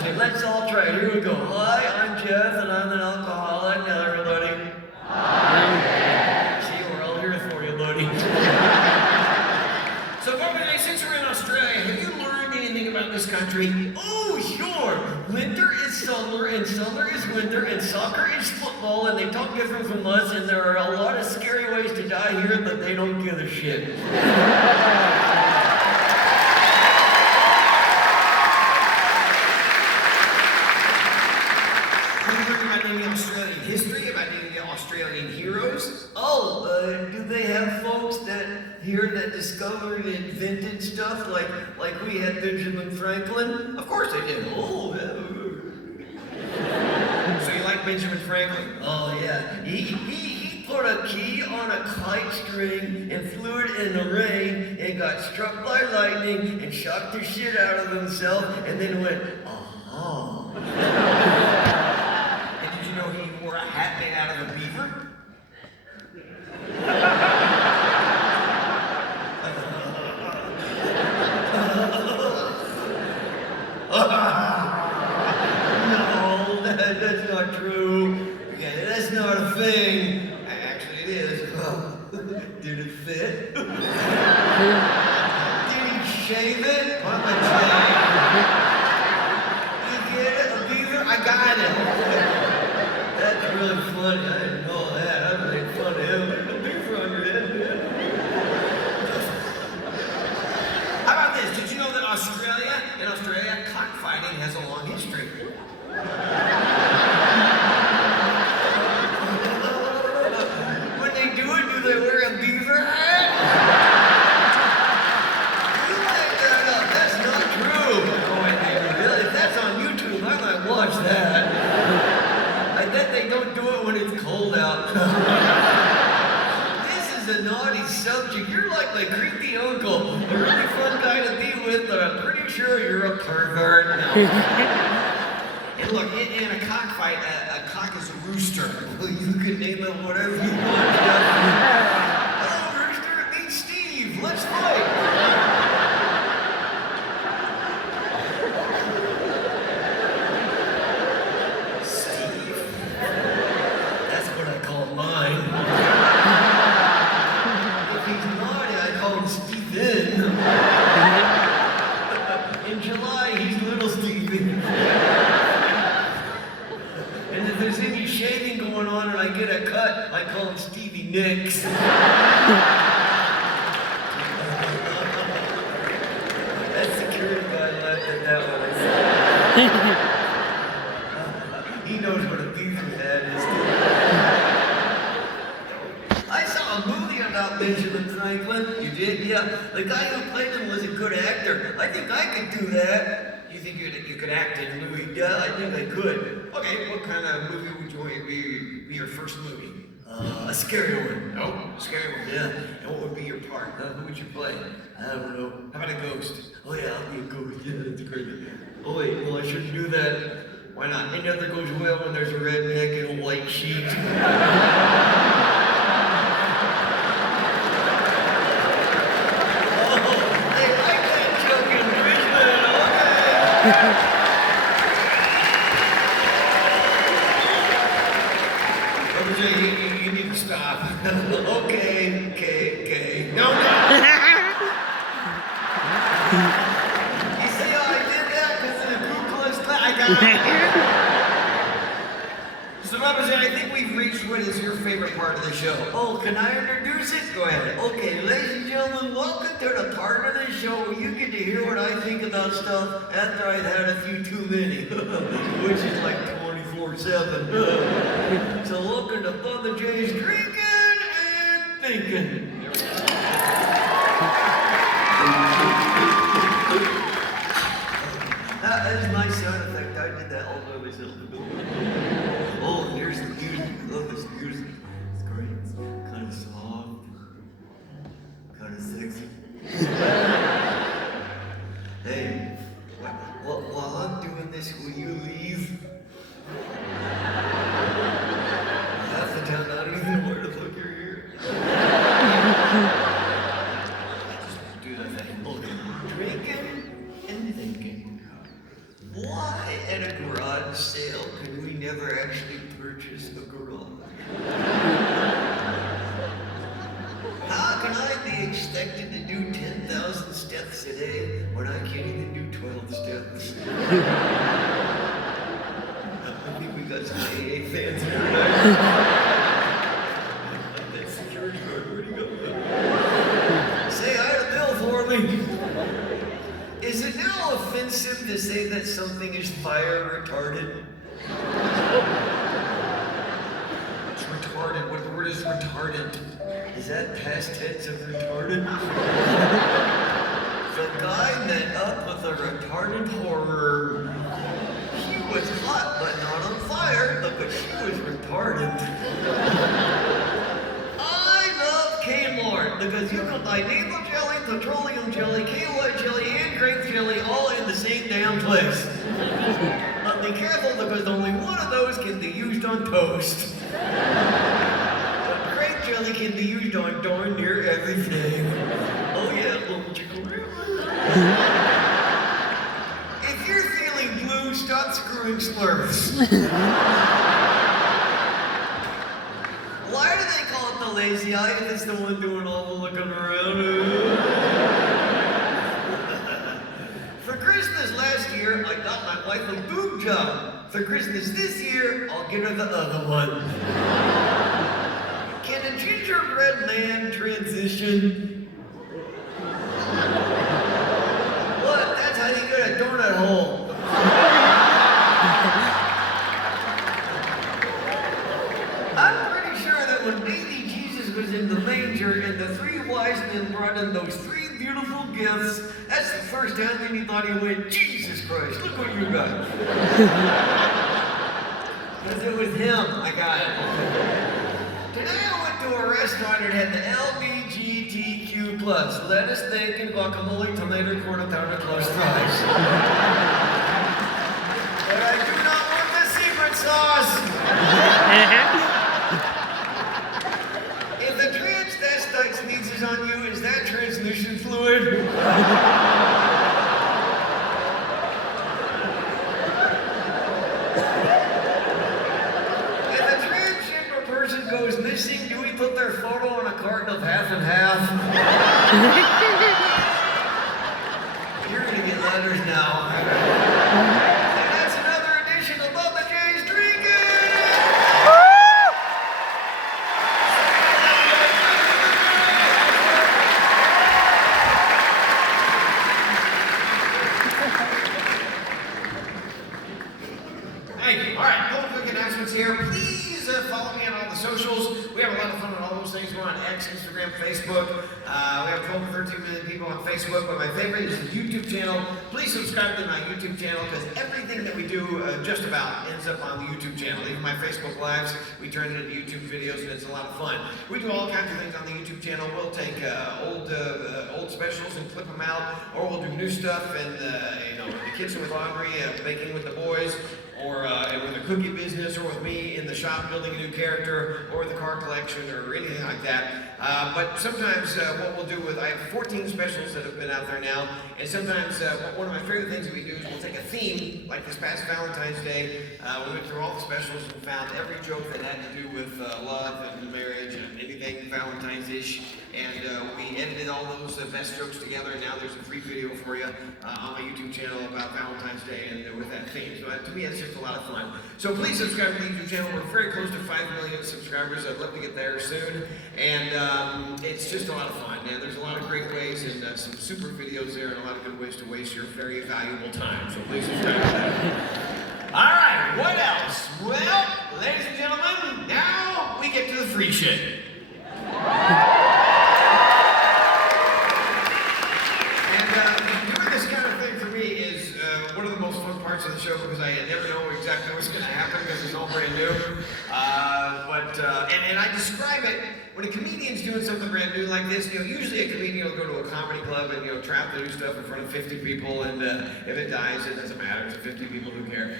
Okay, let's all try it. Here we go. Hi, I'm Jeff, and I'm an alcoholic. Now, everybody. Hi. See, we're all here for you, buddy. So, Papa J, since you're in Australia, have you learned anything about this country? Oh, sure. Winter is summer, and summer is winter, and soccer is football, and they talk different from us, and there are a lot of scary ways to die here, but they don't give a shit. Have you heard about any Australian history, about any Australian heroes? Oh, do they have folks that here that discovered and invented stuff like we had Benjamin Franklin? Of course they did. Oh, yeah. So you like Benjamin Franklin? Oh, yeah. He put a key on a kite string and flew it in the rain and got struck by lightning and shocked the shit out of himself and then went, aha. And did you know he wore a hat made out of a beaver? No, that's not true. Yeah, that's not a thing. Actually, it is. Did it fit? Did he shave it? What am I saying? You get it? A beaver? I got it. That's really funny. I didn't know that. I was making fun of him. A beaver on your head, man. How about this? Did you know that in Australia, cockfighting has a long history? When they do it, do they wear a beaver hat? You make that up. That's not true. Oh, wait, really? If that's on YouTube, I might watch that. I bet they don't do it when it's cold out. This is a naughty subject. You're like my creepy uncle. A really fun guy to be with, but I'm pretty sure you're a pervert. And look, in a cockfight, a cock is a rooster. Well, you can name it whatever you want. Hello, Rooster. Meet Steve. Let's fight. Steve. That's what I call mine. If he's naughty, I call him Steven. In July, he's Little Steven. And if there's any shaving going on and I get a cut, I call him Stevie Nicks. That security guy laughed at that one. He knows what a beaver hat is. I saw a movie about Benjamin Franklin. You did? Yeah. The guy who played him was a good actor. I think I could do that. You think you could act in Louis? Yeah, I think I could. Okay, what kind of movie would you want to be your first movie? A scary one. Oh, scary one. Yeah. And what would be your part? Who would you play? I don't know. How about a ghost? Oh yeah, I'll be a ghost. Yeah, that's great. Oh wait, well I shouldn't do that. Why not? It never goes well when there's a redneck in a white sheet. You need to stop. Okay. No. You see how I did that? Because of the Ku Klux Klan. I got it. So, Bubba, I think we've reached what is your favorite part of the show. Oh, can I introduce it? Go ahead. Okay, ladies and gentlemen, welcome to the part of the show where you get to hear what I think about stuff after I've had a few too many, which is like 24/7. So welcome to Bubba J's Drinking and Thinking. That is my sound effect. I did that all by myself. Oh, here's the music. I love this music. It's great. It's kind of soft, kind of sexy. Hey, while I'm doing this, will you leave? Half the town, I don't even know where the fuck you're here. Just do that thing. Okay. Drinking and thinking. Why at a garage sale could we never actually purchase a garage? How can I be expected to do 10,000 steps a day when I can't even do 12 steps? I think we got some AA fans here tonight. That security guard, where'd he go? Say hi to Bill for me. Is it now offensive to say that something is fire retarded? It's retarded. What word is retarded? Is that past tense of retarded? The guy met up with a retarded horror. She was hot but not on fire because she was retarded. I love Kmart because you can buy navel jelly, petroleum jelly, KY jelly, and grape jelly all in the same damn place. But be careful because only one of those can be used on toast. But grape jelly can be used on darn near everything. Oh yeah, little chicken. If you're feeling blue, stop screwing Smurfs. Why do they call it the lazy eye if it's the one doing all the looking around? For Christmas last year, I got my wife a boob job. For Christmas this year, I'll get her the other one. Can a gingerbread man transition? What? That's how you get a donut hole. I'm pretty sure that when baby Jesus was in the manger and the three wise men brought in those three beautiful gifts, that's the first time anybody went, Jesus Christ, look what you got. Because it was him, I got it. Today I went to a restaurant and had the LBGTQ+, lettuce, bacon, guacamole, tomato, corn, pound, close fries. But I do not want the secret sauce. If the transvestite sneezes on you, is that translucent fluid? If a transgender person goes missing, do we put their photo on a carton of half and half? You're gonna get letters now. And that's another edition of Bubba J's Drinking! Hey, all right, no quick announcements here. Please follow me on all the socials. We have a lot of fun on all those things. We're on X, Instagram, Facebook. We have 12 or 13 million people on Facebook, but my favorite is the YouTube channel. Please subscribe to my YouTube channel because everything that we do just about ends up on the YouTube channel. Even my Facebook Lives, we turn it into YouTube videos and it's a lot of fun. We do all kinds of things on the YouTube channel. We'll take old specials and clip them out, or we'll do new stuff and, the kitchen with Audrey, baking with the boys, or with a cookie business, or with me in the shop building a new character, or the car collection, or anything like that. But sometimes what we'll do I have 14 specials that have been out there now, and sometimes one of my favorite things that we do is we'll take a theme, like this past Valentine's Day. We went through all the specials and found every joke that had to do with love and marriage and anything Valentine's-ish, and we edited all those best jokes together, and now there's a free video for you on my YouTube channel about Valentine's Day and with that theme. So to me, it's just a lot of fun. So please subscribe to the YouTube channel. We're very close to 5 million subscribers. I'd love to get there soon, and it's just a lot of fun. And there's a lot of great ways and some super videos there, and a lot of good ways to waste your very valuable time. So please subscribe to that. All right, what else? Well, ladies and gentlemen, now we get to the free shit. Doing this kind of thing for me is one of the most fun parts of the show, because I never know exactly what's going to happen because it's all brand new. And I describe it when a comedian's doing something brand new like this. Usually a comedian will go to a comedy club and trap to do stuff in front of 50 people, and if it dies, it doesn't matter. It's 50 people who care.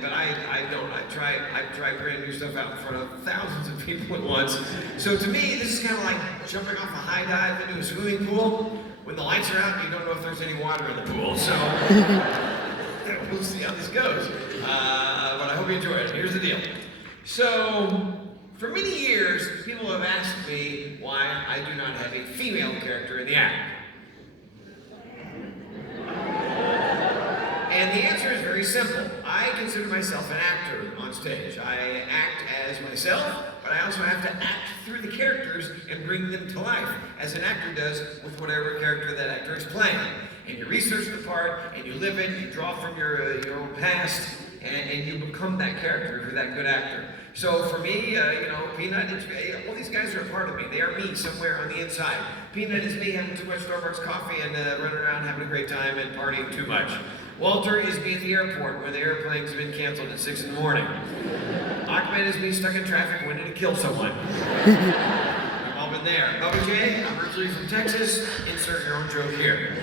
But I don't. I try brand new stuff out in front of thousands of people at once. So to me, this is kind of like jumping off a high dive into a swimming pool. When the lights are out, you don't know if there's any water in the pool. So we'll see how this goes. But I hope you enjoy it. Here's the deal. So, for many years, people have asked me why I do not have a female character in the act. And the answer is very simple. I consider myself an actor on stage. I act as myself, but I also have to act through the characters and bring them to life, as an actor does with whatever character that actor is playing. And you research the part, and you live it, you draw from your own past, and you become that character if you're that good actor. So for me, Peanut, all these guys are a part of me. They are me somewhere on the inside. Peanut is me having too much Starbucks coffee and running around having a great time and partying too much. Walter is me at the airport where the airplane's been canceled at 6 in the morning. Ahmed is me stuck in traffic waiting to kill someone. We've all been there. Bubba J, I'm originally from Texas. Insert your own joke here.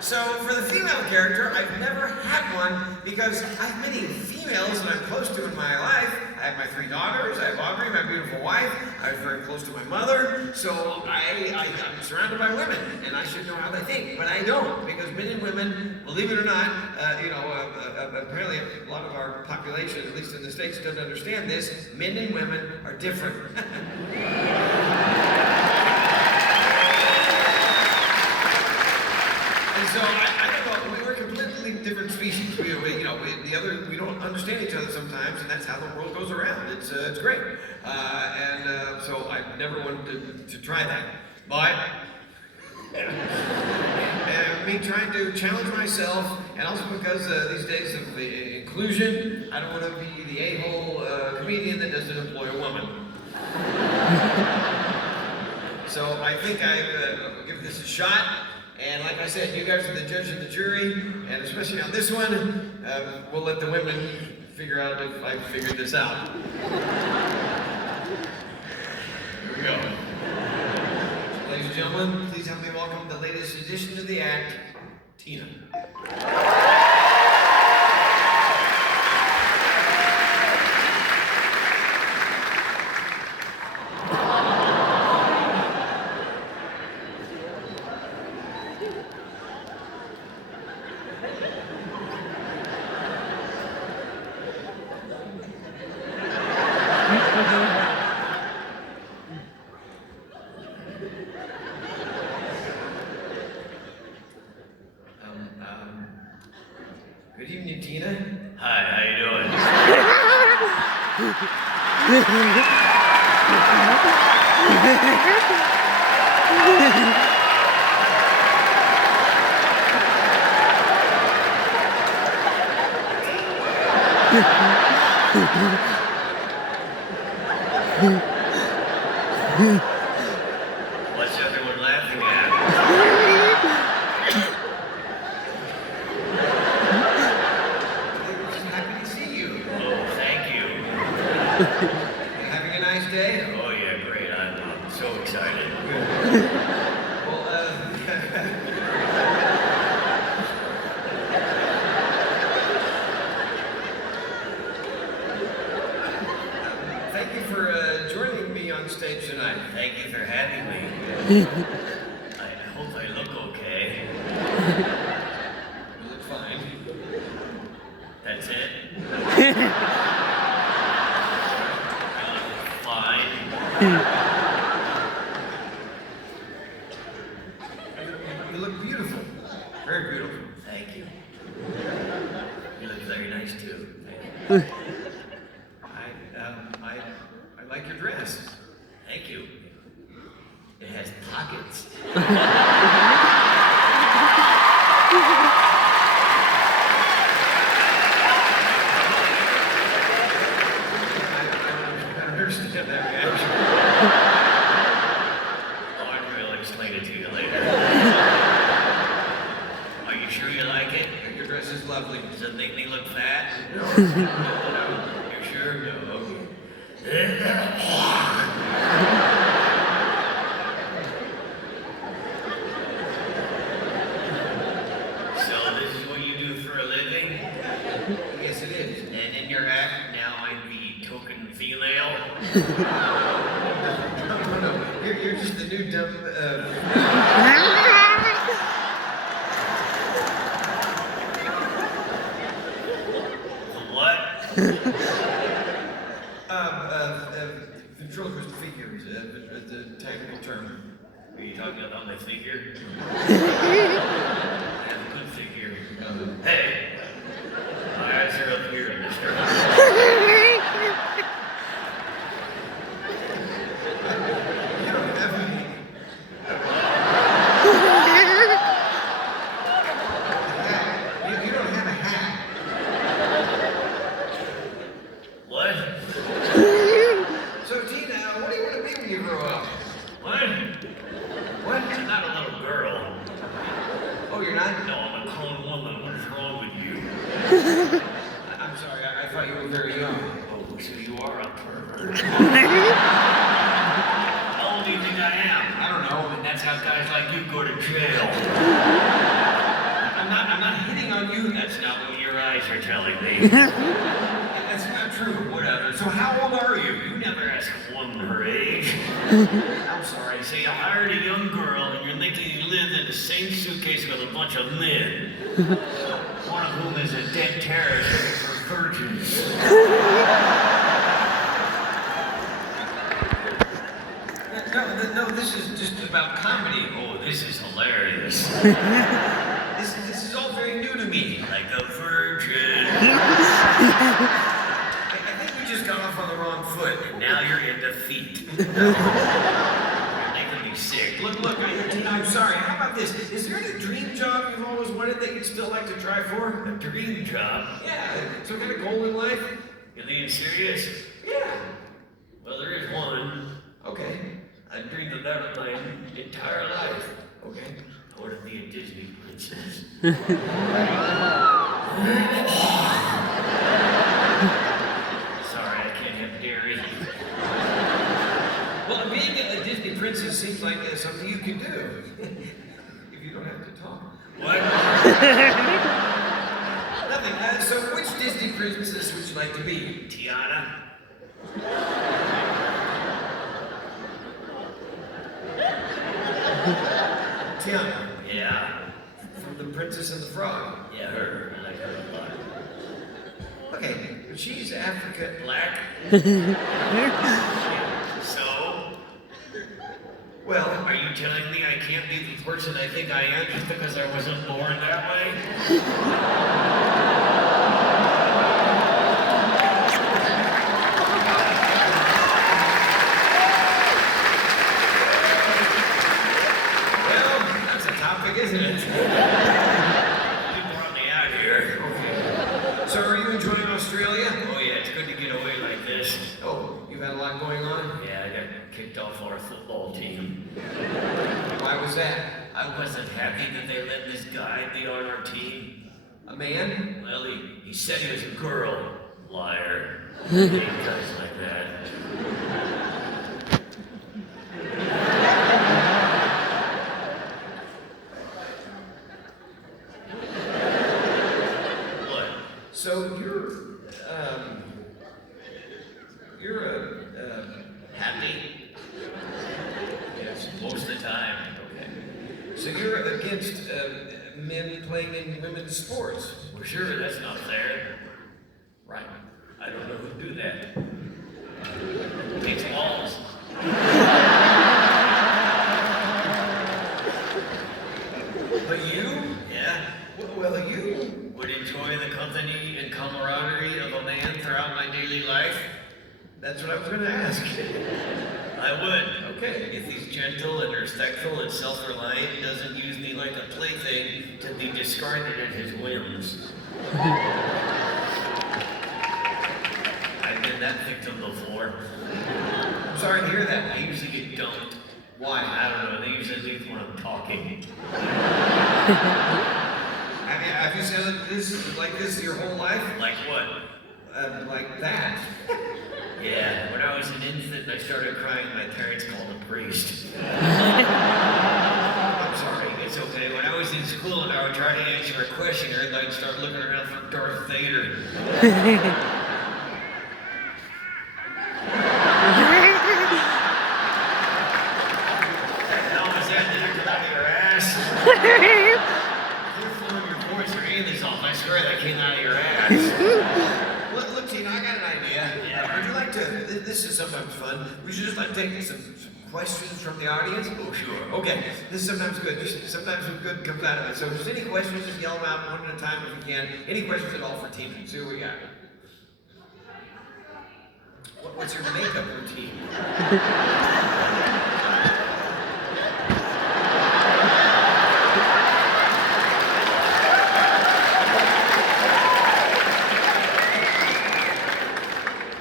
So for the female character, I've never had one because I have many females that I'm close to in my life. I have my 3 daughters, I have Audrey, my beautiful wife, I'm very close to my mother, so I'm surrounded by women, and I should know how they think, but I don't, because men and women, believe it or not, apparently a lot of our population, at least in the States, doesn't understand this. Men and women are different. So I don't know. We're completely different species. We don't understand each other sometimes, and that's how the world goes around. It's great, so I never wanted to try that. But me trying to challenge myself, and also because these days of inclusion, I don't want to be the a-hole comedian that doesn't employ a woman. So I think I'll give this a shot. And like I said, you guys are the judge and the jury, and especially on this one, we'll let the women figure out if I figured this out. Here we go. So, ladies and gentlemen, please help me welcome the latest addition to the act, Tina. Good evening, Tina. Hi, how you doing? What's everyone laughing at? Happy to see you. Oh, thank you. You having a nice day? Oh yeah, great. I'm so excited. Well, hope I look okay. You look fine. That's it? I look fine. You look beautiful. Very beautiful. Thank you. You look very nice too. I like your dress. Thank you. It has pockets. I don't understand that reaction. Audrey will explain it to you later. Are you sure you like it? Your dress is lovely. Does it make me look fat? No. You sure? No, okay. So this is what you do for a living? Yes, it is. And in your act, now I'm the token female? No. You're just the new dumb. What? Ventriloquist figures, the technical term. Are you talking about my figure? I have a good figure. Hey! My eyes are up here, mister. You don't have any. You don't have a hat. What? So, Tina, what do you want to be when you grow up? What? What? I'm not a little girl. Oh, you're not? No, I'm a grown woman. What is wrong with you? I'm sorry, I thought you were very young. Oh, so you are a pervert. How old do you think I am? I don't know. And that's how guys like you go to jail. I'm not hitting on you. That's not what your eyes are telling me. That's not true. Whatever. So how old are you? You never ask a woman her age. I'm sorry. Say you hired a young girl and you're thinking you live in the same suitcase with a bunch of men. One of whom is a dead terrorist looking for virgins. No, this is just about comedy. Oh, this is hilarious. This is all very new to me. Like a virgin. I think we just got off on the wrong foot. Now you're into feet. You're making me sick. Look, I'm sorry. How about this? Is there any dream job you've always wanted that you'd still like to try for? A dream job? Yeah, some kind of goal in life? You being serious? Yeah. Well, there is one. Okay. I dreamed about it my entire life. Okay. I want to be a Disney princess. Sorry, I can't have dairy. Well, being a Disney princess seems like something you could do. If you don't have to talk. What? Nothing. So which Disney princess would you like to be? Tiana? Tiana. Yeah. From The Princess and the Frog. Yeah, her. I like her a lot. Okay, but she's African. Black? So? Well, Are you telling me I can't be the person I think I am just because I wasn't born that way? well, that's a topic, isn't it? You brought me out here. Okay. So are you enjoying Australia? Oh yeah, it's good to get away like this. Oh, you've had a lot going on? Yeah, I got kicked off our football team. Why was that? I wasn't happy that they let this guy be on our team. A man? Well, he said he was a girl. Liar. I hate guys like that. What? So you're a, Happy? Yes, most of the time. men playing in women's sports. Well, sure, that's not fair. Right. I don't know who'd do that. It takes balls. But you? Yeah? Well, you? Would enjoy the company and camaraderie of a man throughout my daily life? That's what I was gonna ask. I would. Okay. If he's gentle and respectful and self-reliant, doesn't use me like a plaything to be discarded at his whims. I've been that victim before. I'm sorry to hear that. I usually get dumped. Why? I don't know, they usually leave when I'm talking. I mean, have you said this your whole life? Like what? Like that. Yeah, when I was an infant, I started crying. My parents called a priest. I'm sorry. It's okay. When I was in school and I would try to answer a question, and I'd start looking around for Darth Vader. How was that? Did it come out of your ass? You're throwing your voice or any of this off. I swear that came out of your ass. Look, Tina, I got an idea. Yeah. Would you like to? This is sometimes fun. We should just like take some questions from the audience. Oh, sure. Okay, this is sometimes good. Sometimes good comes out of it. So if there's any questions, just yell them out one at a time if you can. Any questions at all for Tina? See what we got. What's your makeup routine?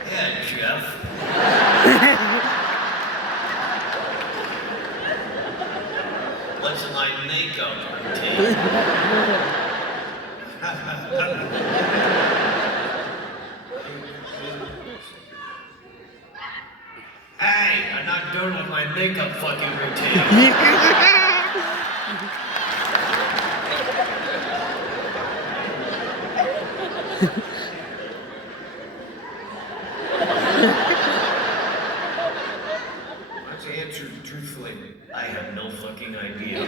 Yeah, Jeff. What's my makeup routine? Hey, I'm not done with my makeup fucking routine. Why don't you answer truthfully? I have no fucking idea.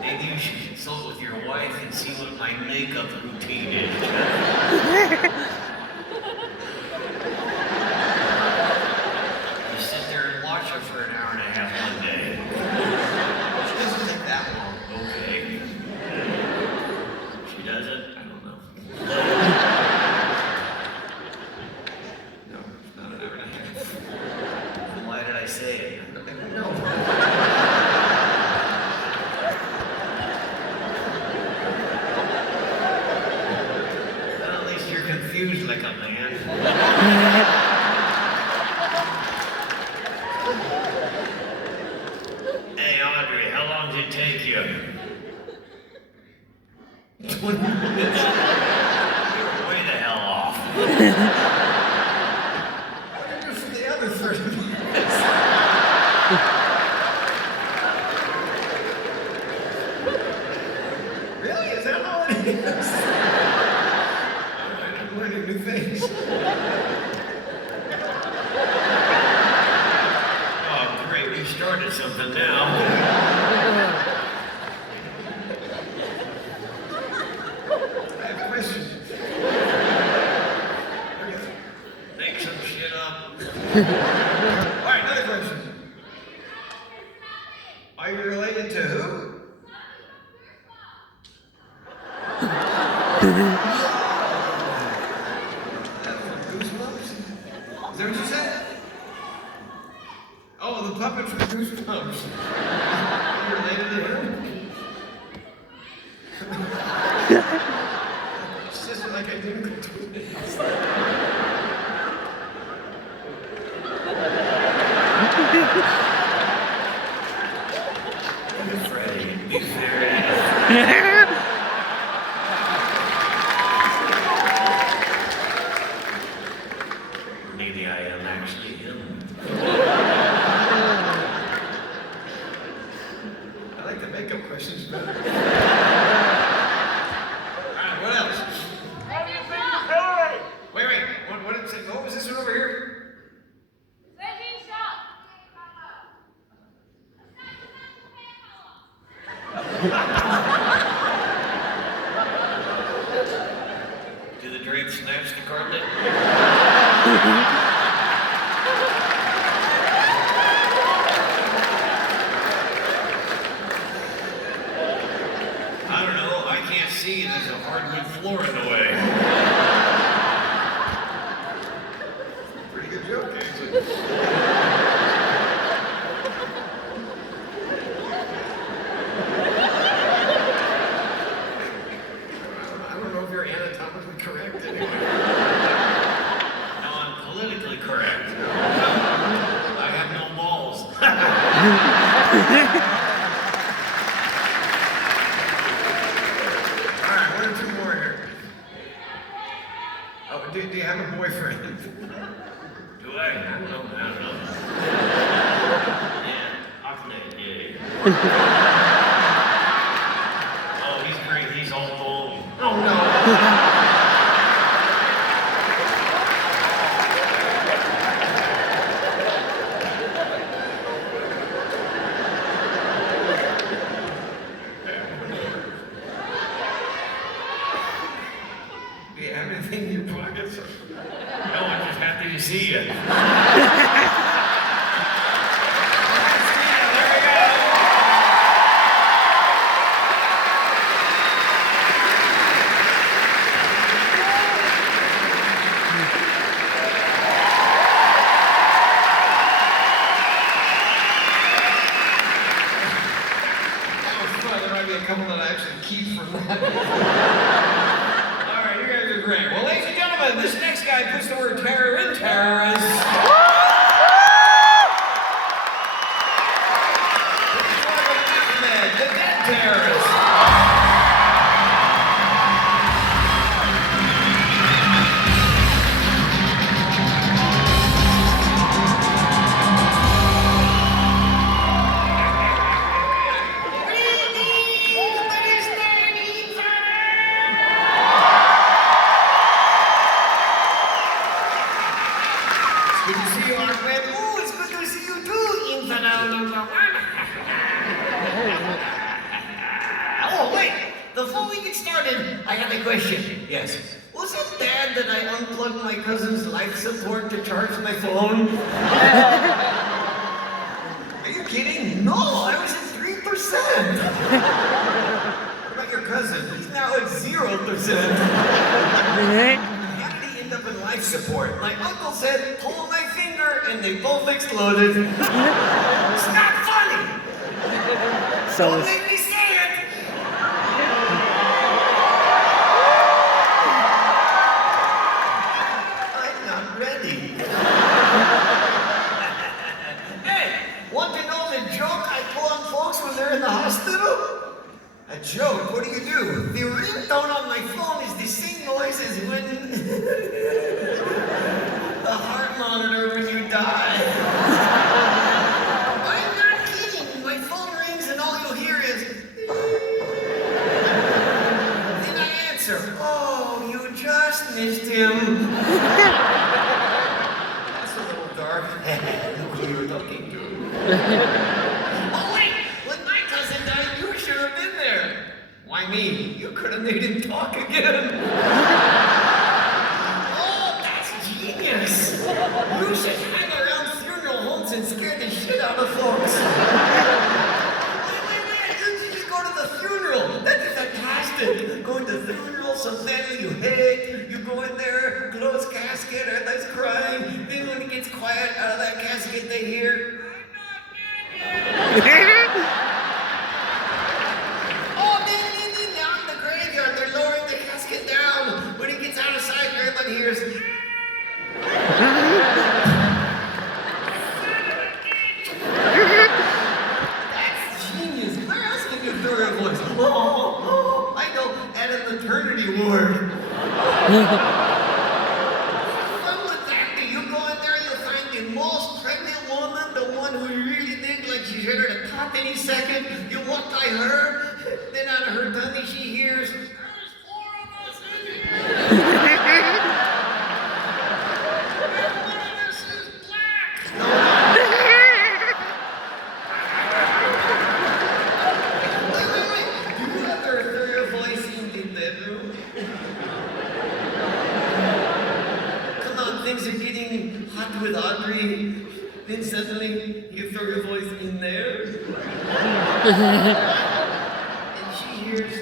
Maybe you should consult with your wife and see what my makeup routine is. You sit there and watch her for an hour and a half one day. It doesn't take that long. Okay. She doesn't? I don't know. No, it's not an hour and a half. Then why did I say it? No. Well, at least you're confused like a man. Hey, Audrey, how long did it take you? 20 minutes. You're way the hell off. What did you do for the other 30 minutes? Really? Is that all it is? I'm learning new things. Oh, great, we started something now. I have questions. Make some shit up. All right, another question. Are you related to who? Goosebumps? Is that what you said? Oh, the puppet from Goosebumps. You're related to him? It's just like I didn't do this. Freddie, be fair. Maybe I am actually him. I like the makeup questions better. All right, what else? Wait. What did it say? What was this one over here? Do the drapes snatch the carpet? I don't know. I can't see. There's a hardwood floor in the way. Pretty good joke, actually. I don't know if you're anatomically correct anyway. No, I'm politically correct. I have no balls. All right, one or two more here. Oh, do you have a boyfriend? Do I? I don't know. Yeah, Aquanet, yeah. Oh, he's great. He's all gold. Oh, no. Do you have anything in your pockets? No, I'm just happy to see you. That was fun. There might be a couple that I actually keep from that. All right, you guys are great. Well, ladies and gentlemen, this next guy puts the word terror in terrorist. The dead terrorist. It's good to see you, Ahmed. Ooh, it's good to see you too, infidel number one. Oh, wait. Before we get started, I have a question. Yes. Was it bad that I unplugged my cousin's life support to charge my phone? Are you kidding? No, I was at 3%. What about your cousin? He's now at 0%. How did he end up in life support? My uncle said, pull my finger, and they both exploded. It's not funny. So Don't is make me say it. I'm not ready. Hey, want to know the joke I pull on folks when they're in the hospital? A joke? What do? The ringtone on my phone is the same noise as when the heart monitor when you die. I'm not kidding. My phone rings and all you'll hear is. Then I answer, oh, you just missed him. That's a little dark. Look who you were talking to. Oh, wait! When my cousin died, you should have been there. Why me? You could have made him talk again. Oh, that's genius. You should hang around funeral homes and scare the shit out of folks. Wait. You just go to the funeral. That'd be fantastic. Go to the funeral, some family you hate. You go in there, close casket, everybody's crying. Then when it gets quiet out of that casket, they hear, I'm not dead yet. Oh, then down in the graveyard, they're lowering the casket down. When it gets out of sight, everybody hears. That's genius. Where else can you do your voice? Oh, I know, at a maternity ward. Fun with that. You go in there, you find the most pregnant woman, the one who you really think like she's ready to pop any second. You walk by her, then out of her tummy she hears, there's 4 of us in here. And one of us is black. Wait. And she hears,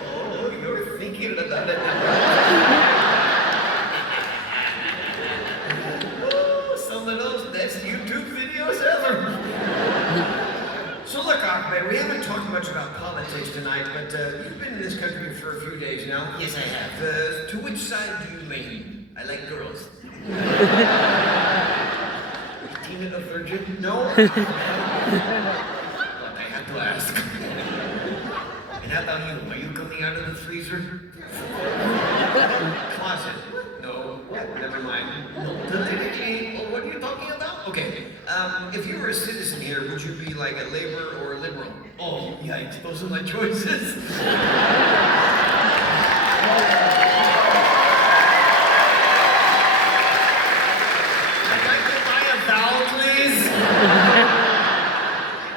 oh, you're thinking about it now. Oh, some of those best YouTube videos ever. So look, Ahmed, we haven't talked much about politics tonight, but you've been in this country for a few days now. Yes, I have. To which side do you lean? I like girls. Is Tina a virgin? No? But I have to ask. And how about you? Are you coming out of the freezer? Closet? No. Never mind. No. Validity? Well, what are you talking about? Okay. If you were a citizen here, would you be like a Labour or a Liberal? Oh, yikes. Those are my choices. I'd like to buy a vowel, please.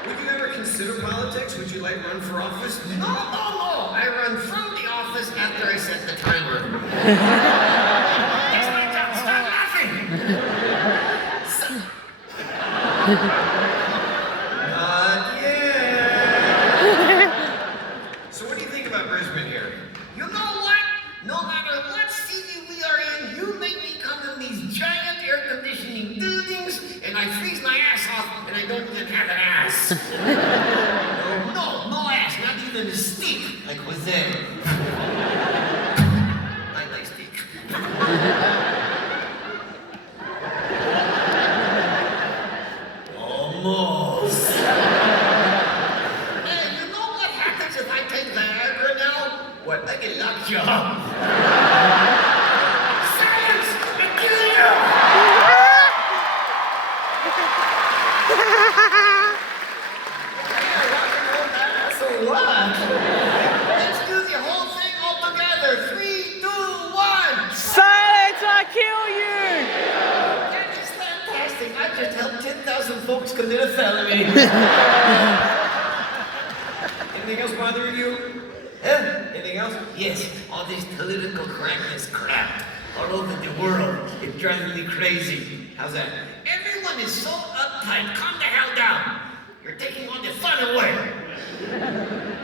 Would you ever consider politics? Would you like run for office? No. I run from the office after I set the timer. That's my job. Stop laughing. Not yet. So what do you think about Brisbane here? You know what? No matter what city we are in, you make me come in these giant air conditioning buildings, and I freeze my ass off, and I don't even have an ass. No ass, not even a stick, like Jose. I like stick. Almost. Hey, you know what happens if I take Viagra now? What? I get lockjaw. Science! I kill you! Yeah, rock and roll that, so what? Let's do the whole thing all together. 3, 2, 1. Silence, I kill you! That is fantastic. I just helped 10,000 folks commit a felony. Anything else bothering you? Anything else? Yes, all this political correctness crap all over the world. It drives me crazy. How's that? Everyone is so uptight. Calm the hell down. You're taking all the fun away.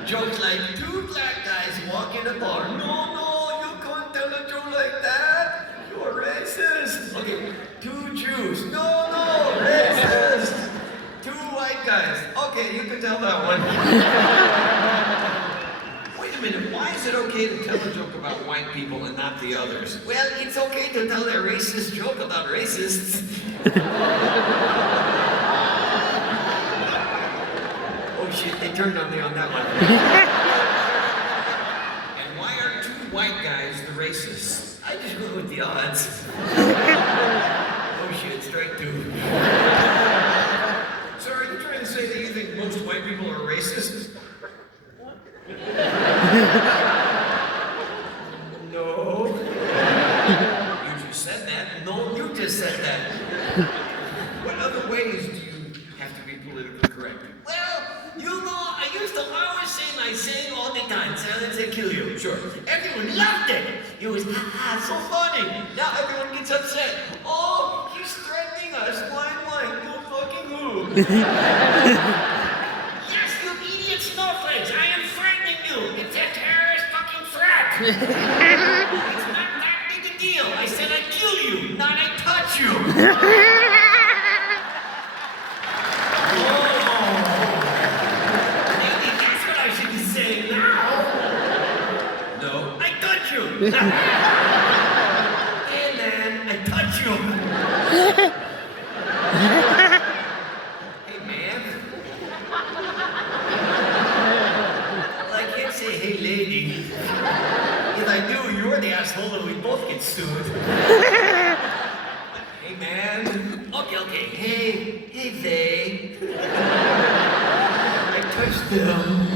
Jokes like 2 black guys walk in a bar. No, you can't tell a joke like that. You're racist. Okay, 2 Jews. No, racist. 2 white guys. Okay, you can tell that one. Wait a minute, why is it okay to tell a joke about white people and not the others? Well, it's okay to tell a racist joke about racists. Oh shit, they turned on me on that one. And why are 2 white guys the racists? I just went with the odds. Oh shit, strike 2. So are you trying to say that you think most white people are racist? No. You just said that. No, you just said that. What other ways do you have to be politically correct? Well, you know, I used to always sing my saying all the time. Silence and kill you. Sure. Everyone loved it. It was so funny. Now everyone gets upset. Oh, he's threatening us. Wine, go fucking who? Yes, you idiot snowflakes. I am threatening you. It's a terrorist fucking threat. It's not that big a deal. I said I'd kill you, not I'd touch you. Maybe that's what I should be saying now. No, I touch you. And then I touch you. Hey, man. Well, I can't say, hey, lady. If I do, you're the asshole and we both get sued. Hey, man. Okay. Hey, they. I touched them.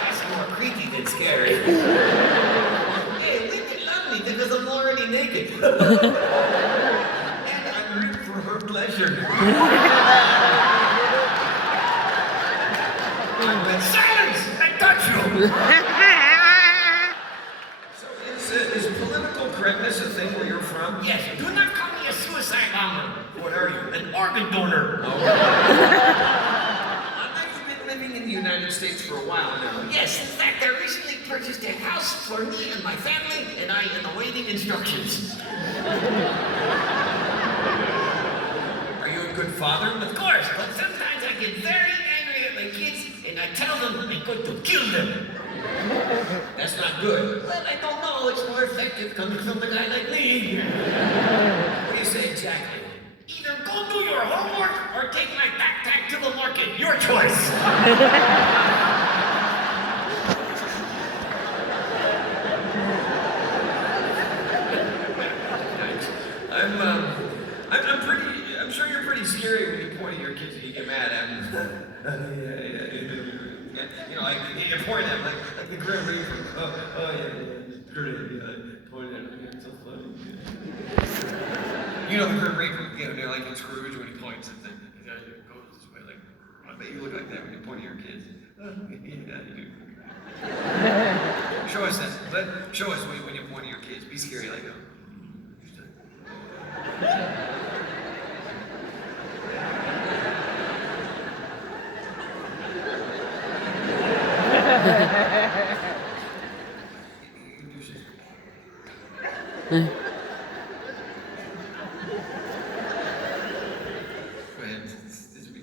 That's more creepy than scary. Hey, women love me because I'm already naked. And I'm ripped for her pleasure. Silence! I touch you! So is political correctness a thing where you're from? Yes. Do not call me a suicide bomber. What are you? An organ donor. Oh. I've been living in the United States for a while now. Yes, in fact, I recently purchased a house for me and my family, and I am awaiting instructions. Are you a good father? Of course, but sometimes I get very angry at my kids, and I tell them I'm going to kill them. That's not good. Well, I don't know. It's more effective coming from a guy like me. What do you say exactly? Either go do your homework or take my backpack to the market. Your choice. I'm sure you're pretty scary when you point at your kids and you get mad at them. You know, like you point at them like the Grim Reaper. It's great. Point at them. It's so funny. You know the Grim Reaper, they're like in Scrooge when he points at them. It goes this way, like, I bet you look like that when you point at your kids. Yeah, you do. Show us that. Show us when you point at your kids. Be scary like that. Go ahead.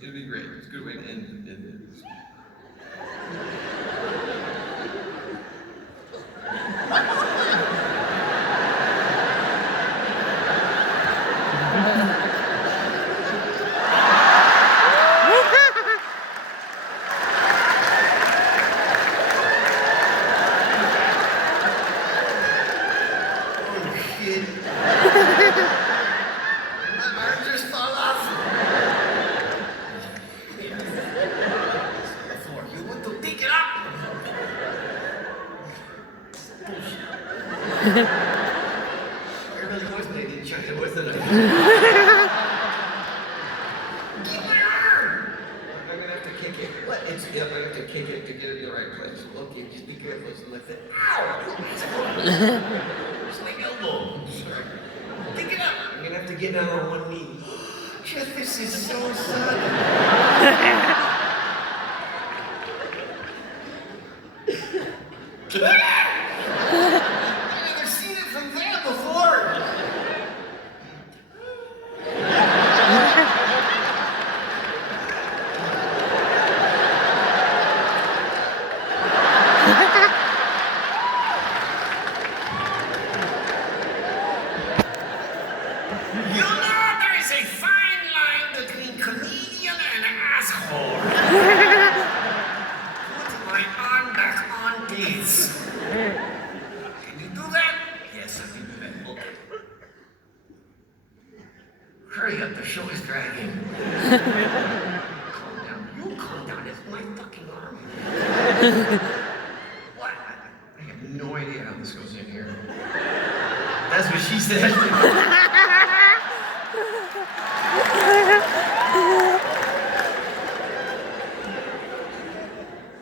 It'll be great. It's a good way to end this. It's my elbow. Sorry. Pick it up. I'm gonna have to get down on one knee. Jeff, this is so sudden. I've never seen it from there before. Hurry up, the show is dragging. Calm down. You calm down. It's my fucking arm. What? I have no idea how this goes in here. That's what she said.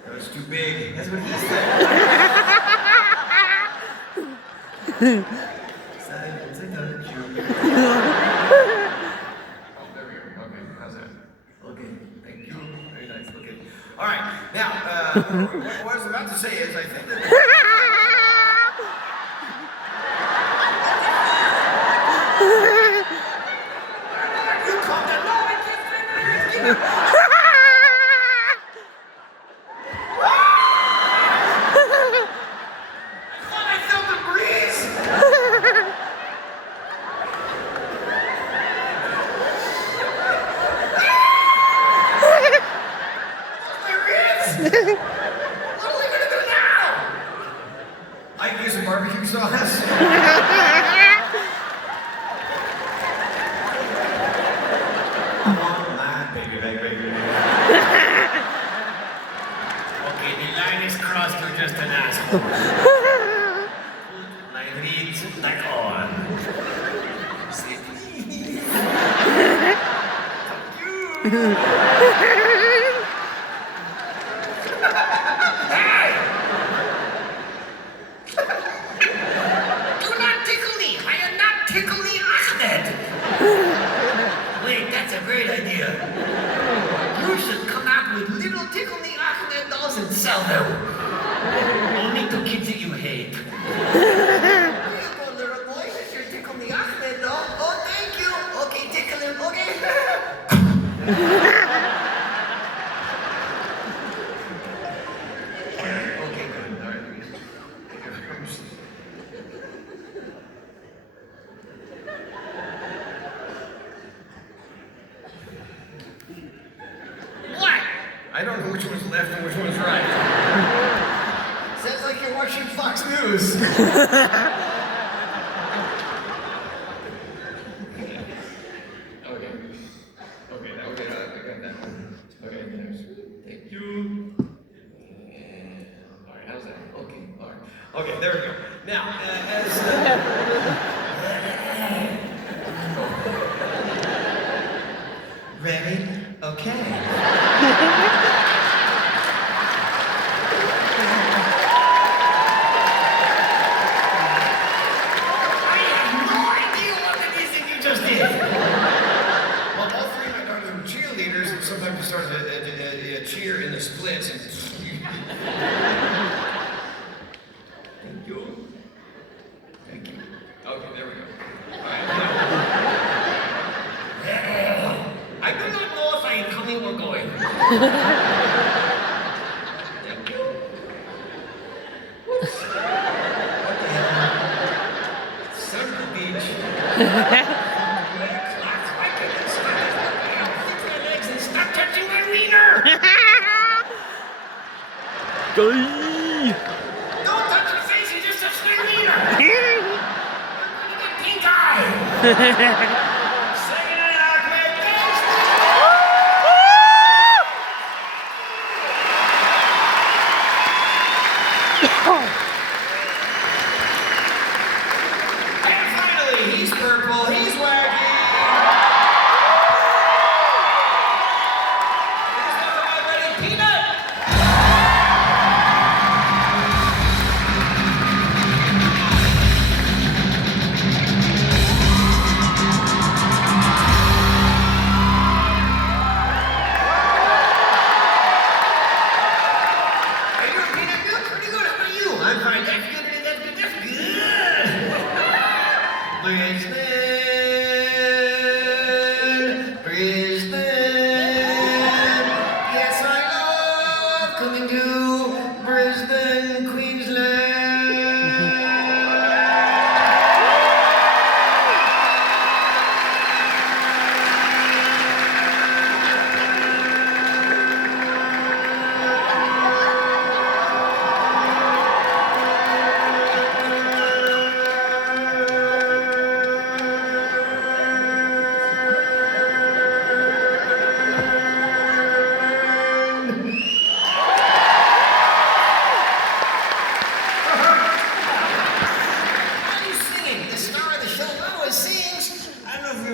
That was too big. That's what he said. All right, now, what I was about to say is, I think that... You calm down. No, I can't find it. I thought I felt the breeze. What are we gonna do now? I can use some barbecue sauce. Come on, baby. Okay, the line is crossed. You're just an asshole. My reads like on. Say please. Fuck you. Do not tickle me! I am not tickling Ahmed! great idea. You should come out with little tickle-me-Ahmed dolls and sell them. Only to kids that you hate. Here you go, little boy. Here's your tickle-me-Ahmed doll. Oh, thank you. Okay, tickle him. Okay. Okay, good. All right. What? I don't know which one's left and which one's right. Sounds like you're watching Fox News. Okay. Okay, now I got that one. Okay, next. Thank you. And, all right, how's that? Okay, all right. Okay, there we go. Now, ready? Okay. Sometimes you start a cheer in the splits and thank you. Thank you. Okay, there we go. All right, now. I do not know if I am coming or going. Thank you. Whoops. What the hell? Son of a beach. Glee! Don't touch your face, you just touched my wiener! You're going to get pink eye! Second and Ahmed, next! And finally, he's purple, he's wacky! Here's number one, ready, Peanut! Brisbane, yes I love coming to Brisbane, Queensland.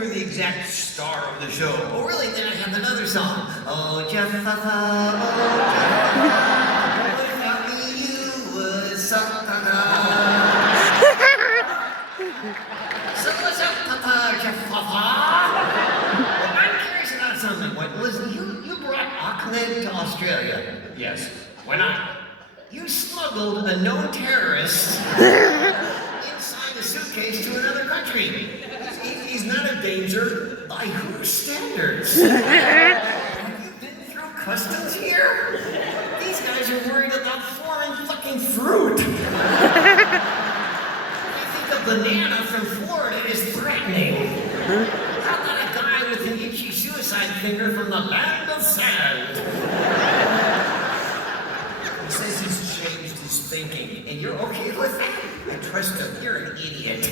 The exact star of the show. Oh, really? Then I have another song. Oh, Jeff, oh, Jeff, what about me? You was so, so what's up, Papa, Jeff, Papa? Well, I'm curious about something. What, listen, you brought Ahmed to Australia. Yes. Why not? You smuggled a known terrorist inside a suitcase to another country. He's not a danger by whose standards? Have you been through customs here? These guys are worried about foreign fucking fruit. They think a banana from Florida is threatening. How about a guy with an itchy suicide finger from the land of sand? He says he's changed his thinking, and you're okay with that? I trust him. You're an idiot.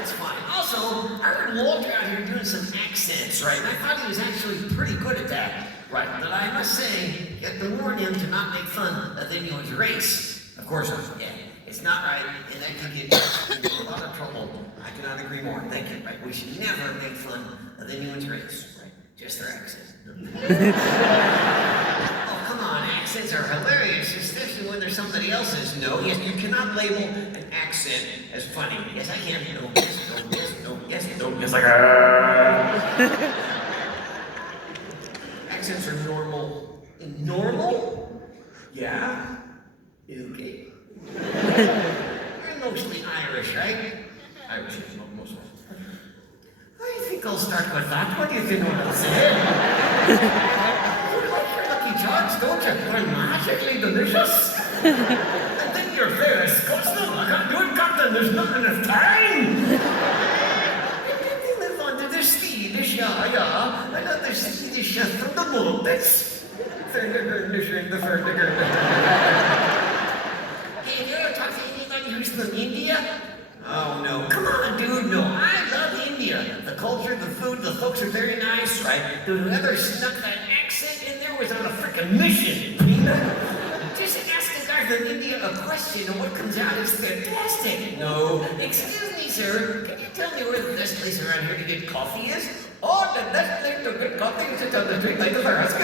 It's fine. Also, I heard Walter out here doing some accents, right? And I thought he was actually pretty good at that, right? But I must say, you have to warn him to not make fun of anyone's race. Of course, yeah, it's not right, and that can get into a lot of trouble. I cannot agree more. Thank you. Right? We should never make fun of anyone's race, right? Just their accent. Oh, come on, accents are hilarious, especially when they're somebody else's. No, yes, you cannot label an accent as funny. Yes, I can. No, yes, no, yes, no, yes, no, yes, like because that's what you think what I said. You like your Lucky Charms, don't you? They're magically delicious. And then you're very disgusting. I can't do it, Captain. There's not enough time. They live under the Swedish, yeah. Another Swedish from the Baltics. Hey, have you ever talked to anybody who's from India? Oh no, come on dude, no, I love India. The culture, the food, the folks are very nice, right? Whoever snuck that accent in there was on a freaking mission, Peanut. Just ask a guy from India a question and what comes out is fantastic. No, excuse me sir, can you tell me where the best place around here to get coffee is? Oh, the best place to get coffee is on the street. Thank you very much.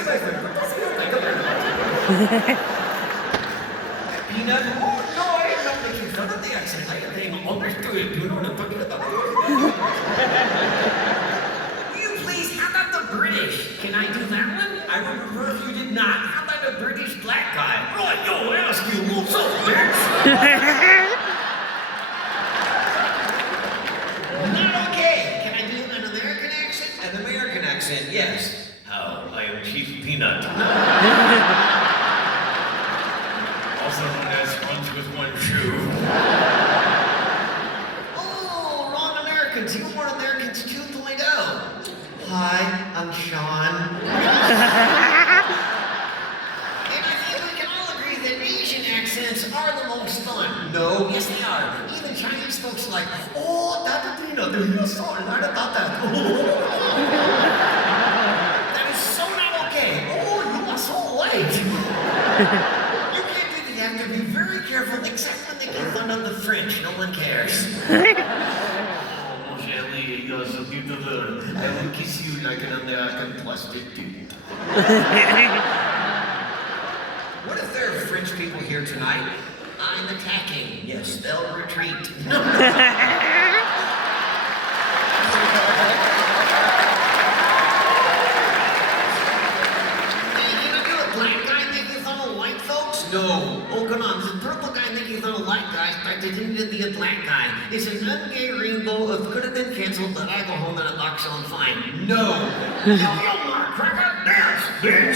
Peanut, oh no, I'm not making fun of the accent. I think understood it. You know what I'm talking about. You please, how about the British? Can I do that one? I would prefer if you did not. How about a British black guy? Right, yo, I ask you, what's up, bitch? Not okay. Can I do an American accent? An American accent, yes. How? I am Chief Peanut. Also known as Sponge with one shoe. Oh, wrong Americans. You want Americans 2.0. Hi, I'm Sean. And I think we can all agree that Asian accents are the most fun. No, yes they are. Even Chinese folks are like, oh, Dr. Peanut, do you so learn about that? That is so not okay. Oh, you are so white. You have to be very careful, except when they get fun of the French. No one cares. Oh, mon chéri, you're so beautiful. I will kiss you like an American prostitute. What if there are French people here tonight? I'm attacking. Yes, they'll retreat. No. Oh, come on. The purple guy making fun of white guys pretending to be a black guy. It's an ungay rainbow of could have been canceled, but I go home in a box on fine. No. Yo, Mark, crack out dance, bitch.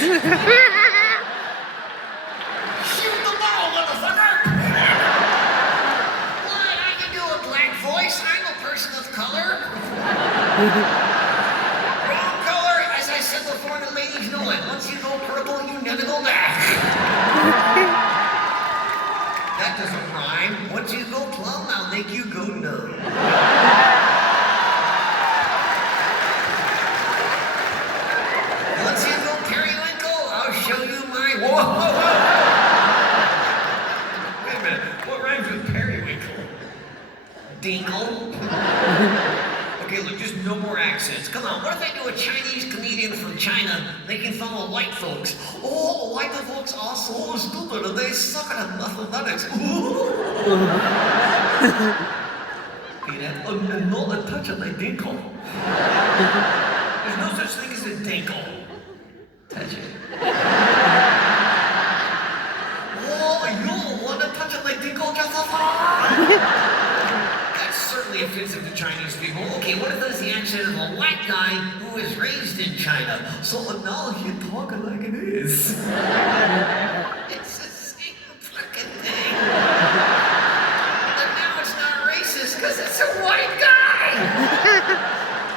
Shoot the ball, motherfucker. What? I can do a black voice. I'm a person of color. Wrong color. As I said before, the ladies know it. Once you go purple, you never go back. That doesn't rhyme. Once you go plum, I'll make you go numb. Once you go periwinkle, I'll show you my... Whoa, whoa, whoa. Wait a minute. What rhymes with periwinkle? Dinkle? Okay, look, just no more accents. Come on, what if I do a Chinese comedian from China making fun of white folks? Oh, white folks are so stupid and they suck at mathematics. Peanut, and not a touch of a dinkle. There's no such thing as a dinkle. Touch it. Oh, you want to touch of a dinkle, That's certainly offensive to Chinese people. Okay, what if there's the accent of a white guy who was raised in China? So now you're talking like it is. It's the same fucking thing. But now it's not racist because it's a white guy.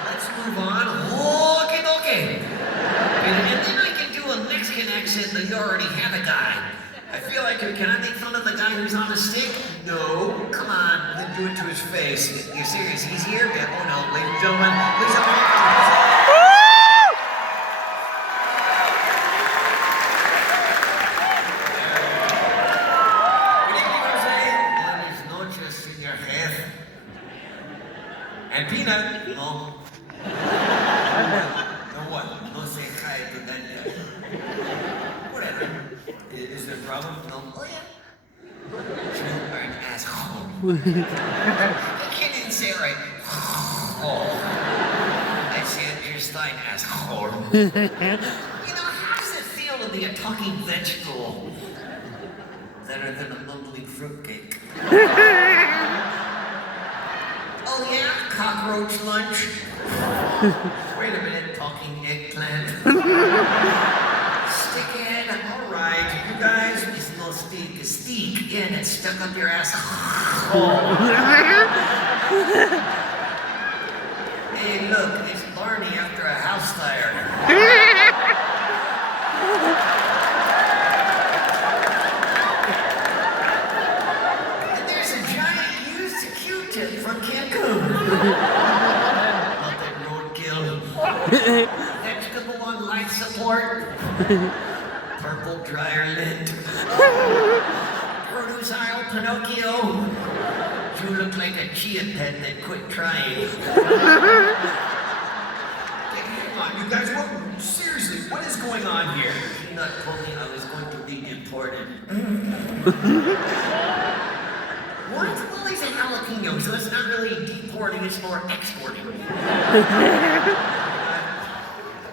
Let's move on. Okay. And then I can do a Mexican accent that you already have a guy. I feel like, can I make fun of the guy who's on a stick? No. Come on, then do it to his face. You're serious? He's here? Yeah. Oh no, ladies and gentlemen, please help me. Good evening, Jose. Buenas noches, señor jefe. And Peanut. No. No what? No say hi to that guy. Whatever. Is there a problem? No. Oh yeah. You are an asshole. You can't even say it right. Oh. I see it. You're just an asshole. You know, how does it feel to be a talking vegetable? Better than a mumbling fruitcake. Oh yeah? Cockroach lunch? Wait a steak. Yeah, and it's stuck up your ass. Hey, look, it's Barney after a house fire. And there's a giant used Q-tip from Cancun. Not that roadkill. Vegetable on life support. Purple dryer lint. Produce aisle Pinocchio. You look like a chia pet that quit trying. Hey, hang on, you guys, seriously, what is going on here? Peanut told me I was going to be deported. What? Well, he's a jalapeno, so it's not really deporting, it's more exporting.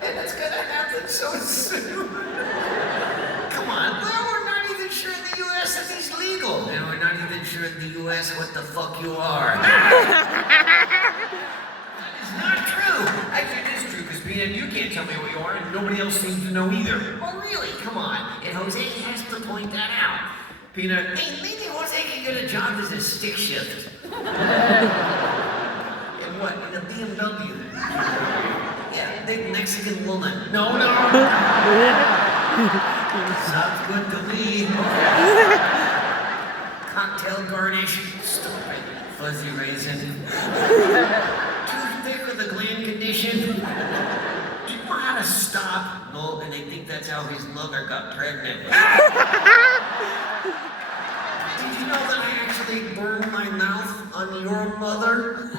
And it's gonna happen so soon. Come on, well, we're not even sure in the U.S. if he's legal. And we're not even sure in the U.S. what the fuck you are. It's not true. Actually, it is true, because Peanut, you can't tell me what you are, and nobody else seems to know either. Oh, really? Come on. And Jose has to point that out. Peanut, Hey, maybe Jose can get a job as a stick shift. And what, in a BMW? Yeah, big Mexican woman. no. Sounds good to me. Cocktail garnish. Stupid. Fuzzy raisin. Toothpick with a gland condition. Do you know how to stop? No, and I think that's how his mother got pregnant. Did you know that I actually burned my mouth on your mother?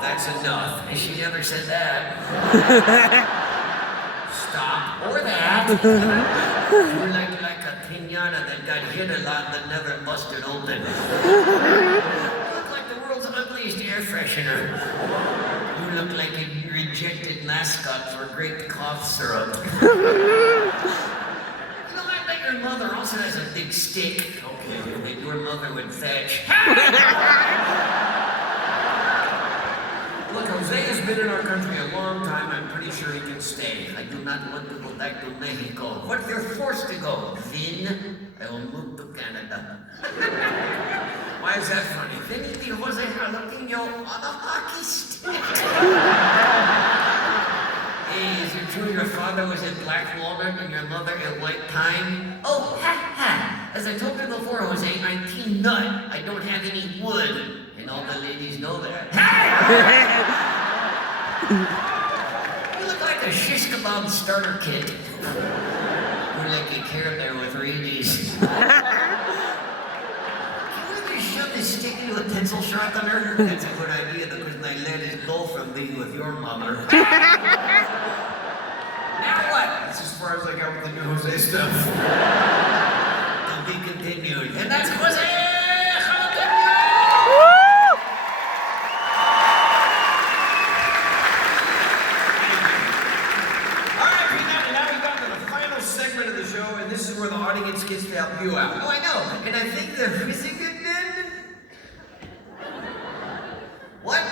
That's enough. And she never said that. Stop. Or that. You're like a pinata that got hit a lot but never busted open. You look like the world's ugliest air freshener. You look like a rejected mascot for grape cough syrup. You know, I bet your mother also has a big stick. Okay, that your mother would fetch. look, Jose has been in our country a long time. I'm pretty sure he can stay. I do not want to go back to Mexico. What if you're forced to go? Then I will move to Canada. Why is that funny? Then he was a jalapeno on a hockey stick. Hey, is it true your father was a black walnut and your mother a white pine? Oh, ha ha! As I told you before, Jose, I'm team nut. I don't have any wood. And all the ladies know that. You look like a shish kebab starter kit. You're like a Care Bear with rabies. Can we just shove this stick into a pencil sharpener? That's a good idea because my let is go from being with your mother. Now what? That's as far as I got with the new Jose stuff. To be continued. And that's Jose! Alright, Peanut, and now we've gotten to the final segment of the show, and this is where the audience gets to help you out. Oh, I know. And I think the music good then. What?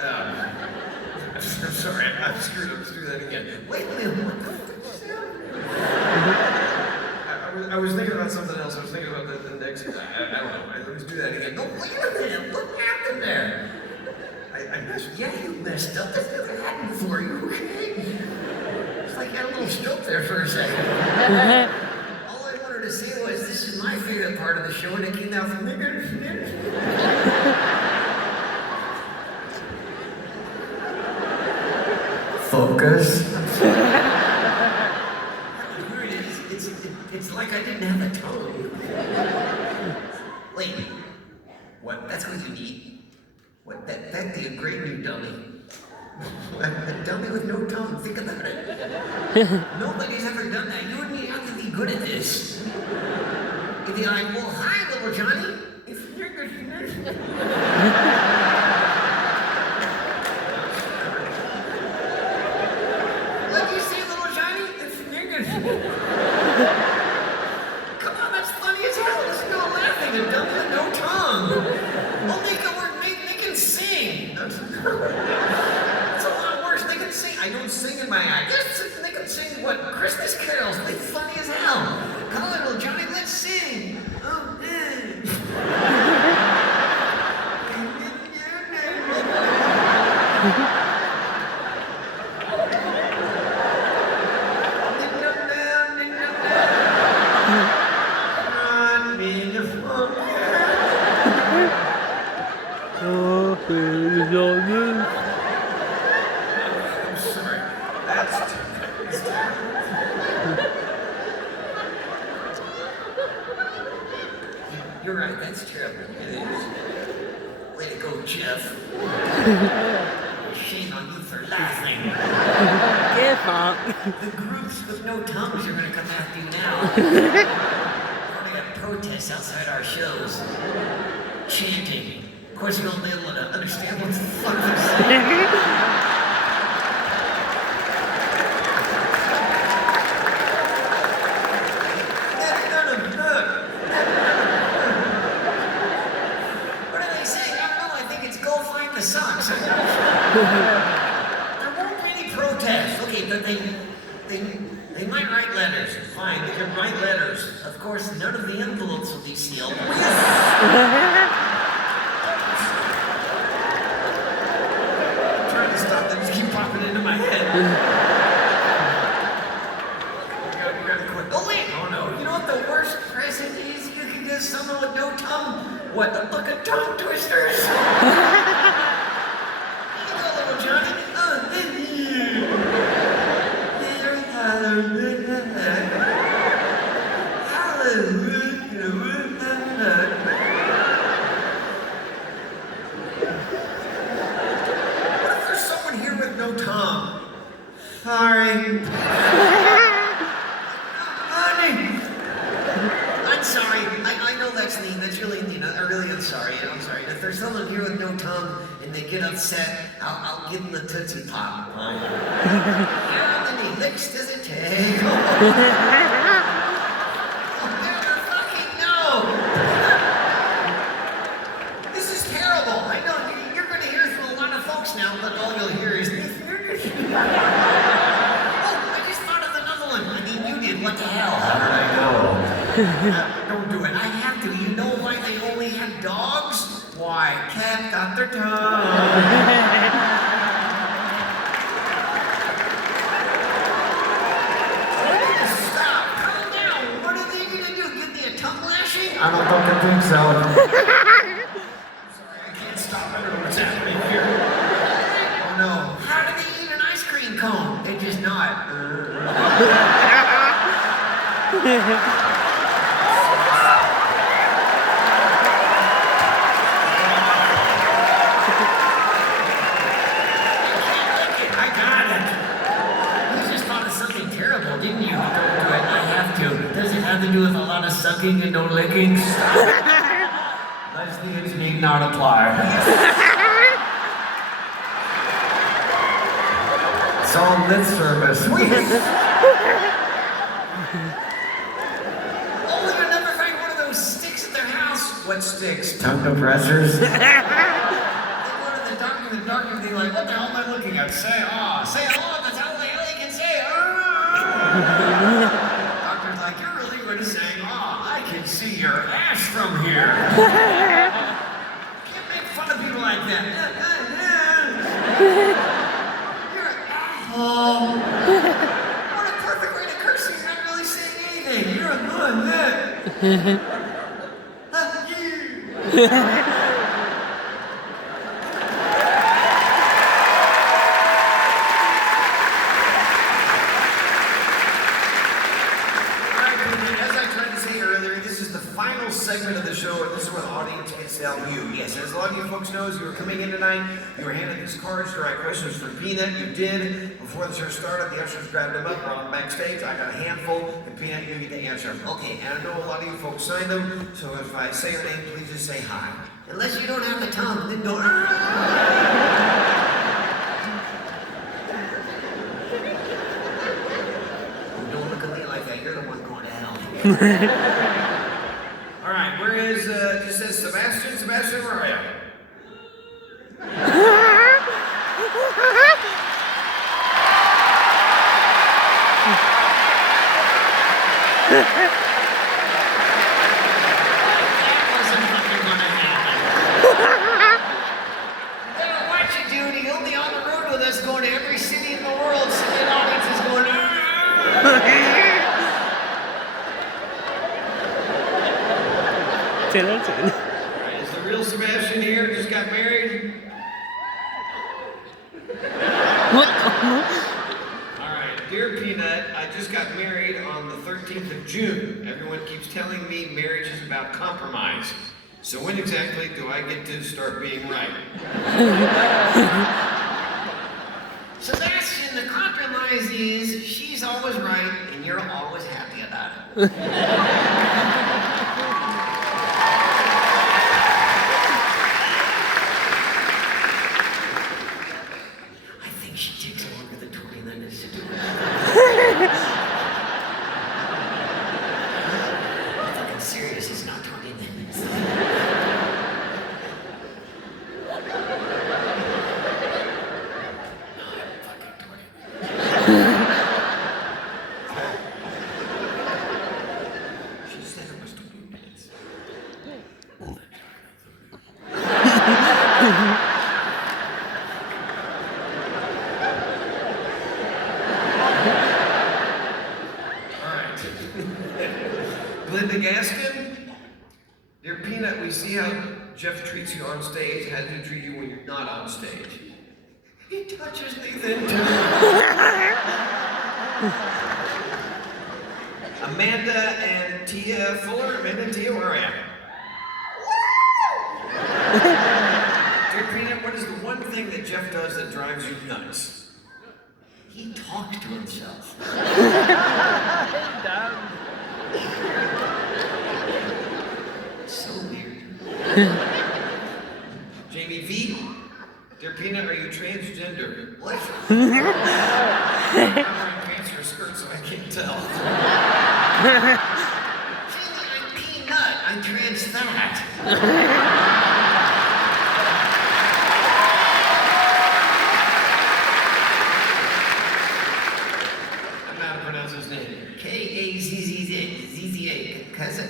I'm sorry, I'm screwed up. Let's do that again. Wait a minute. What the I was thinking about something else. I was thinking about the next. I don't know. Let's do that again. No, wait a minute. What happened there? I missed. Yeah, you messed up. That's never happened before. You okay? It's like you had a little stroke there for a second. All I wanted to say was this is my favorite part of the show, and it came out from there. Focus. Weird. It's like I didn't have a tongue. Wait. What? That's what you need. What? That'd be a great new dummy. A dummy with no tongue. Think about it. Nobody's ever done that. You and me have to be good at this. You'd be like, well, hi, little Johnny. If you're good, what do you say, little Johnny? If you're good. Come on, that's funny as hell. There's no laughing. A dummy with no tongue. Well, make it work. Make it sing. That's a lot worse. They can sing. I don't sing in my act. They can sing what? Christmas carols. They funny as Not being a fool. Oh, baby's on this. I'm sorry. That's terrible. You're right, that's terrible. It is. Way to go, Jeff. Shame on you for laughing. Get fucked. The groups with no tongues are gonna come after you now. We're gonna have protests outside our shows. Chanting. Of course, you won't be able to understand what the fuck they're saying. What are they saying? I don't know. I think it's go find the socks. There won't be any protests. Okay, but they might write letters. Fine, they can write letters. Of course, none of the envelopes will be sealed. Trying to stop them, just keep popping into my head. You gotta quit. Oh wait! Oh no! You know what the worst present is? You can get someone with no tongue. What the fuck of tongue twisters? Here you go, little Johnny. What if there's someone here with no tongue? Sorry. Honey. I'm sorry. I know that's mean. That's really mean. I really am sorry. I'm sorry. If there's someone here with no tongue and they get upset, I'll give them the Tootsie Pop. How many licks does it take? Never fucking know. This is terrible. I know you're going to hear from a lot of folks now, but all you'll hear is. Oh, I just thought of another one. I mean, you did. What the hell? How did I know? Don't do it. I have to. You know why they only have dogs? Why? Cat got their tongue. I don't fucking think so. Sorry, I can't stop. I don't know what's happening here. Oh no. How do they eat an ice cream cone? They just not. I got it. You just thought of something terrible, didn't you? Don't do it. I have to. Does it have to do with a lot of sucking and no licking? Lesbians need not apply. It's all lip service. Oh, you'll never find one of those sticks at their house. What sticks? Tongue compressors? They go to the doctor, and they're like, what the hell am I looking at? Say, say, that's all the hell you can say. Doctor's like, you're really good at saying, I can see your ass from here. Can't make fun of people like that. You're an asshole. What a perfect way to curse. He's not really saying anything. You're a good segment of the show, and this is where the audience gets to tell you. Yes, as a lot of you folks know, as you were coming in tonight, you were handed these cards to write questions for Peanut. You did. Before the show started, the ushers grabbed them up on backstage. I got a handful, and Peanut, you get to answer them. Okay, and I know a lot of you folks signed them, so if I say your name, please just say hi. Unless you don't have the tongue, then go. Don't look at me like that. You're the one going to hell. All right, where is, just says Sebastian. Sebastian, where are you? That wasn't fucking gonna happen. What you do, you you'll be on the road with us going to every city in the world. Singing audiences going, That's it. Is the real Sebastian here? Just got married? What? All right, dear Peanut, I just got married on the 13th of June. Everyone keeps telling me marriage is about compromise. So when exactly do I get to start being right? Sebastian, the compromise is she's always right and you're always happy about it. I think she takes longer than 20 minutes to do it. I'm fucking serious, it's not 20 minutes. She said it was 20 minutes. Alright. Glenda Gaskin? Dear Peanut, we see how Jeff treats you on stage. How does he treat you when you're not on stage? He touches me then too. Amanda and Tia Fuller. Amanda and Tia, where are you? Dear Peanut, what is the one thing that Jeff does that drives you nuts? He talks to himself. So weird. Jamie V. Dear Peanut, are you transgender? What? I'm wearing pants or skirts, so I can't tell. Jamie, I'm Peanut. I'm trans fat. I'm not to pronounce his name. K-A-Z-Z-Z. Z-Z-A. Kaza?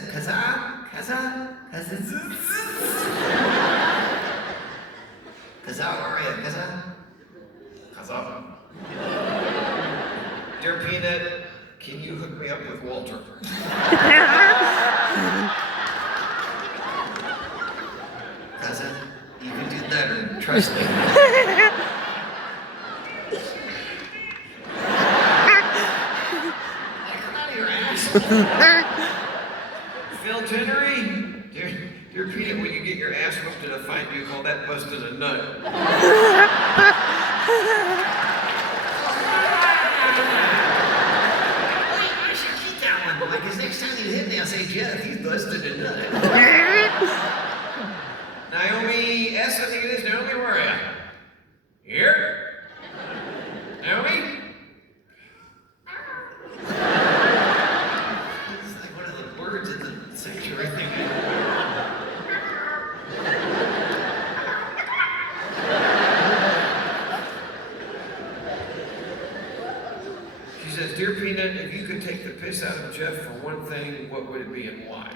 Kaza, where are you? Kaza? Dear Peanut, can you hook me up with Walter? Kaza, you can do better. Trust me. Come out of your ass. Phil Tinnery? Dear Peanut, when you get your ass hooked in a fight, you call that busting a nut. Wait, I should keep that one. Because next time you hit me, I'll say, Jeff, you busted a nut. Naomi S, I think it is. Naomi, where are you? Here? Naomi? It's like one of the words in the sanctuary thing. She says, Dear Peanut, if you could take the piss out of Jeff for one thing, what would it be and why?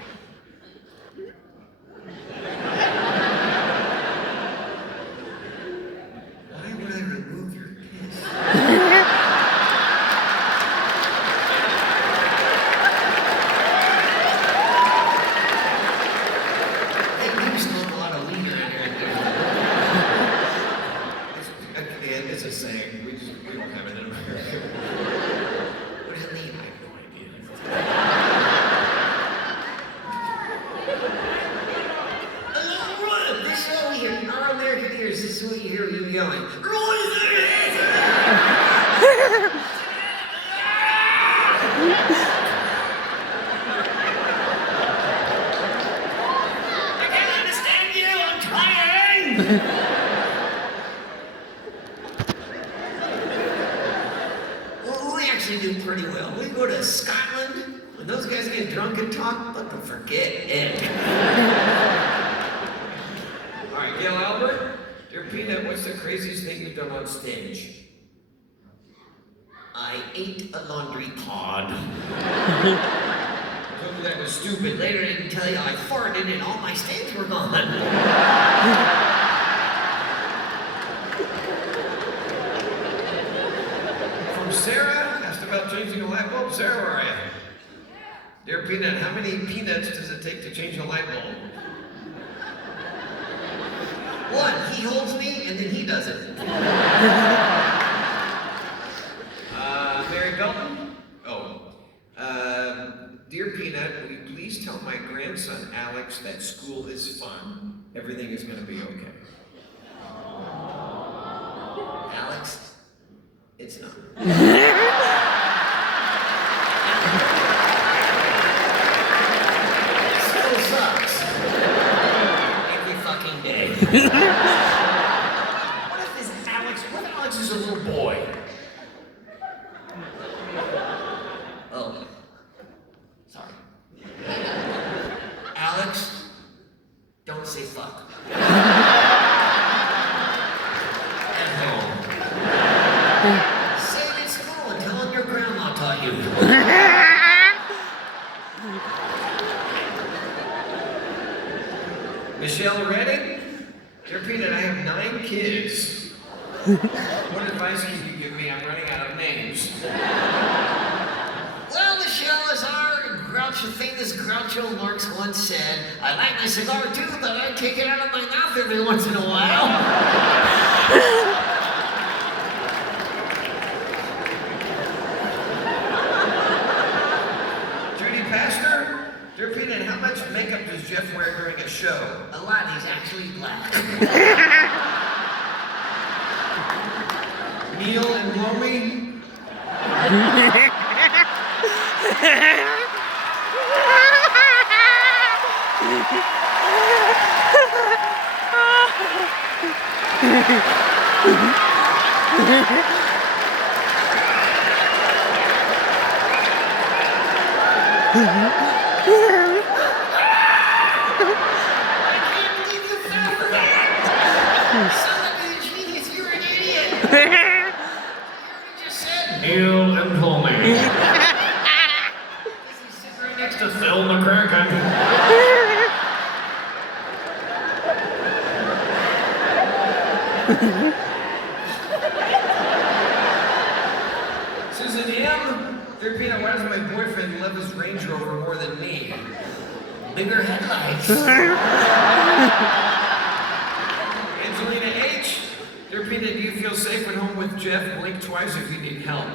Why would I remove your piss? Hey, we smoke a lot of weed around here. It's a saying. We don't have it in America. What does it mean? I have no idea. This is what we hear. Our American ears, this is what you hear you yelling. I can't understand you. I'm trying. Well, we actually do pretty well. We go to Scotland. When those guys get drunk and talk, let them forget it. All right, Gail Albert. Dear Peanut, what's the craziest thing you've done on stage? I ate a laundry pod. I told you that was stupid. Later I didn't tell you I farted and all my stains were gone. Sarah asked about changing a light bulb. Sarah, where are you? Dear Peanut, how many peanuts does it take to change a light bulb? One, he holds me, and then he does it. Mary Belton? Oh. Dear Peanut, will you please tell my grandson Alex that school is fun? Everything is going to be okay. Alex, it's not. School sucks. Every fucking day. What if Alex is a little boy? Oh. Sorry. Alex, don't say fuck. At home. Say it at school and tell him your grandma taught you. Michelle Redding? Dear Peanut, I have 9 kids. What advice can you give me? I'm running out of names. Well, Michelle, as our famous Groucho Marx once said, I like my cigar too, but I take it out of my mouth every once in a while. Judy Pastor? Dear Peanut, how much makeup does Jeff wear during a show? A lot, he's actually black. Neil and Lomi? Neil and Lomi. He's sitting right next to Phil McCracken. Susan M. Dear Peanut, why does my boyfriend love his Range Rover more than me? Bigger headlights. Angelina H. Dear Peanut, do you feel safe at home with Jeff? Blink twice if you need help.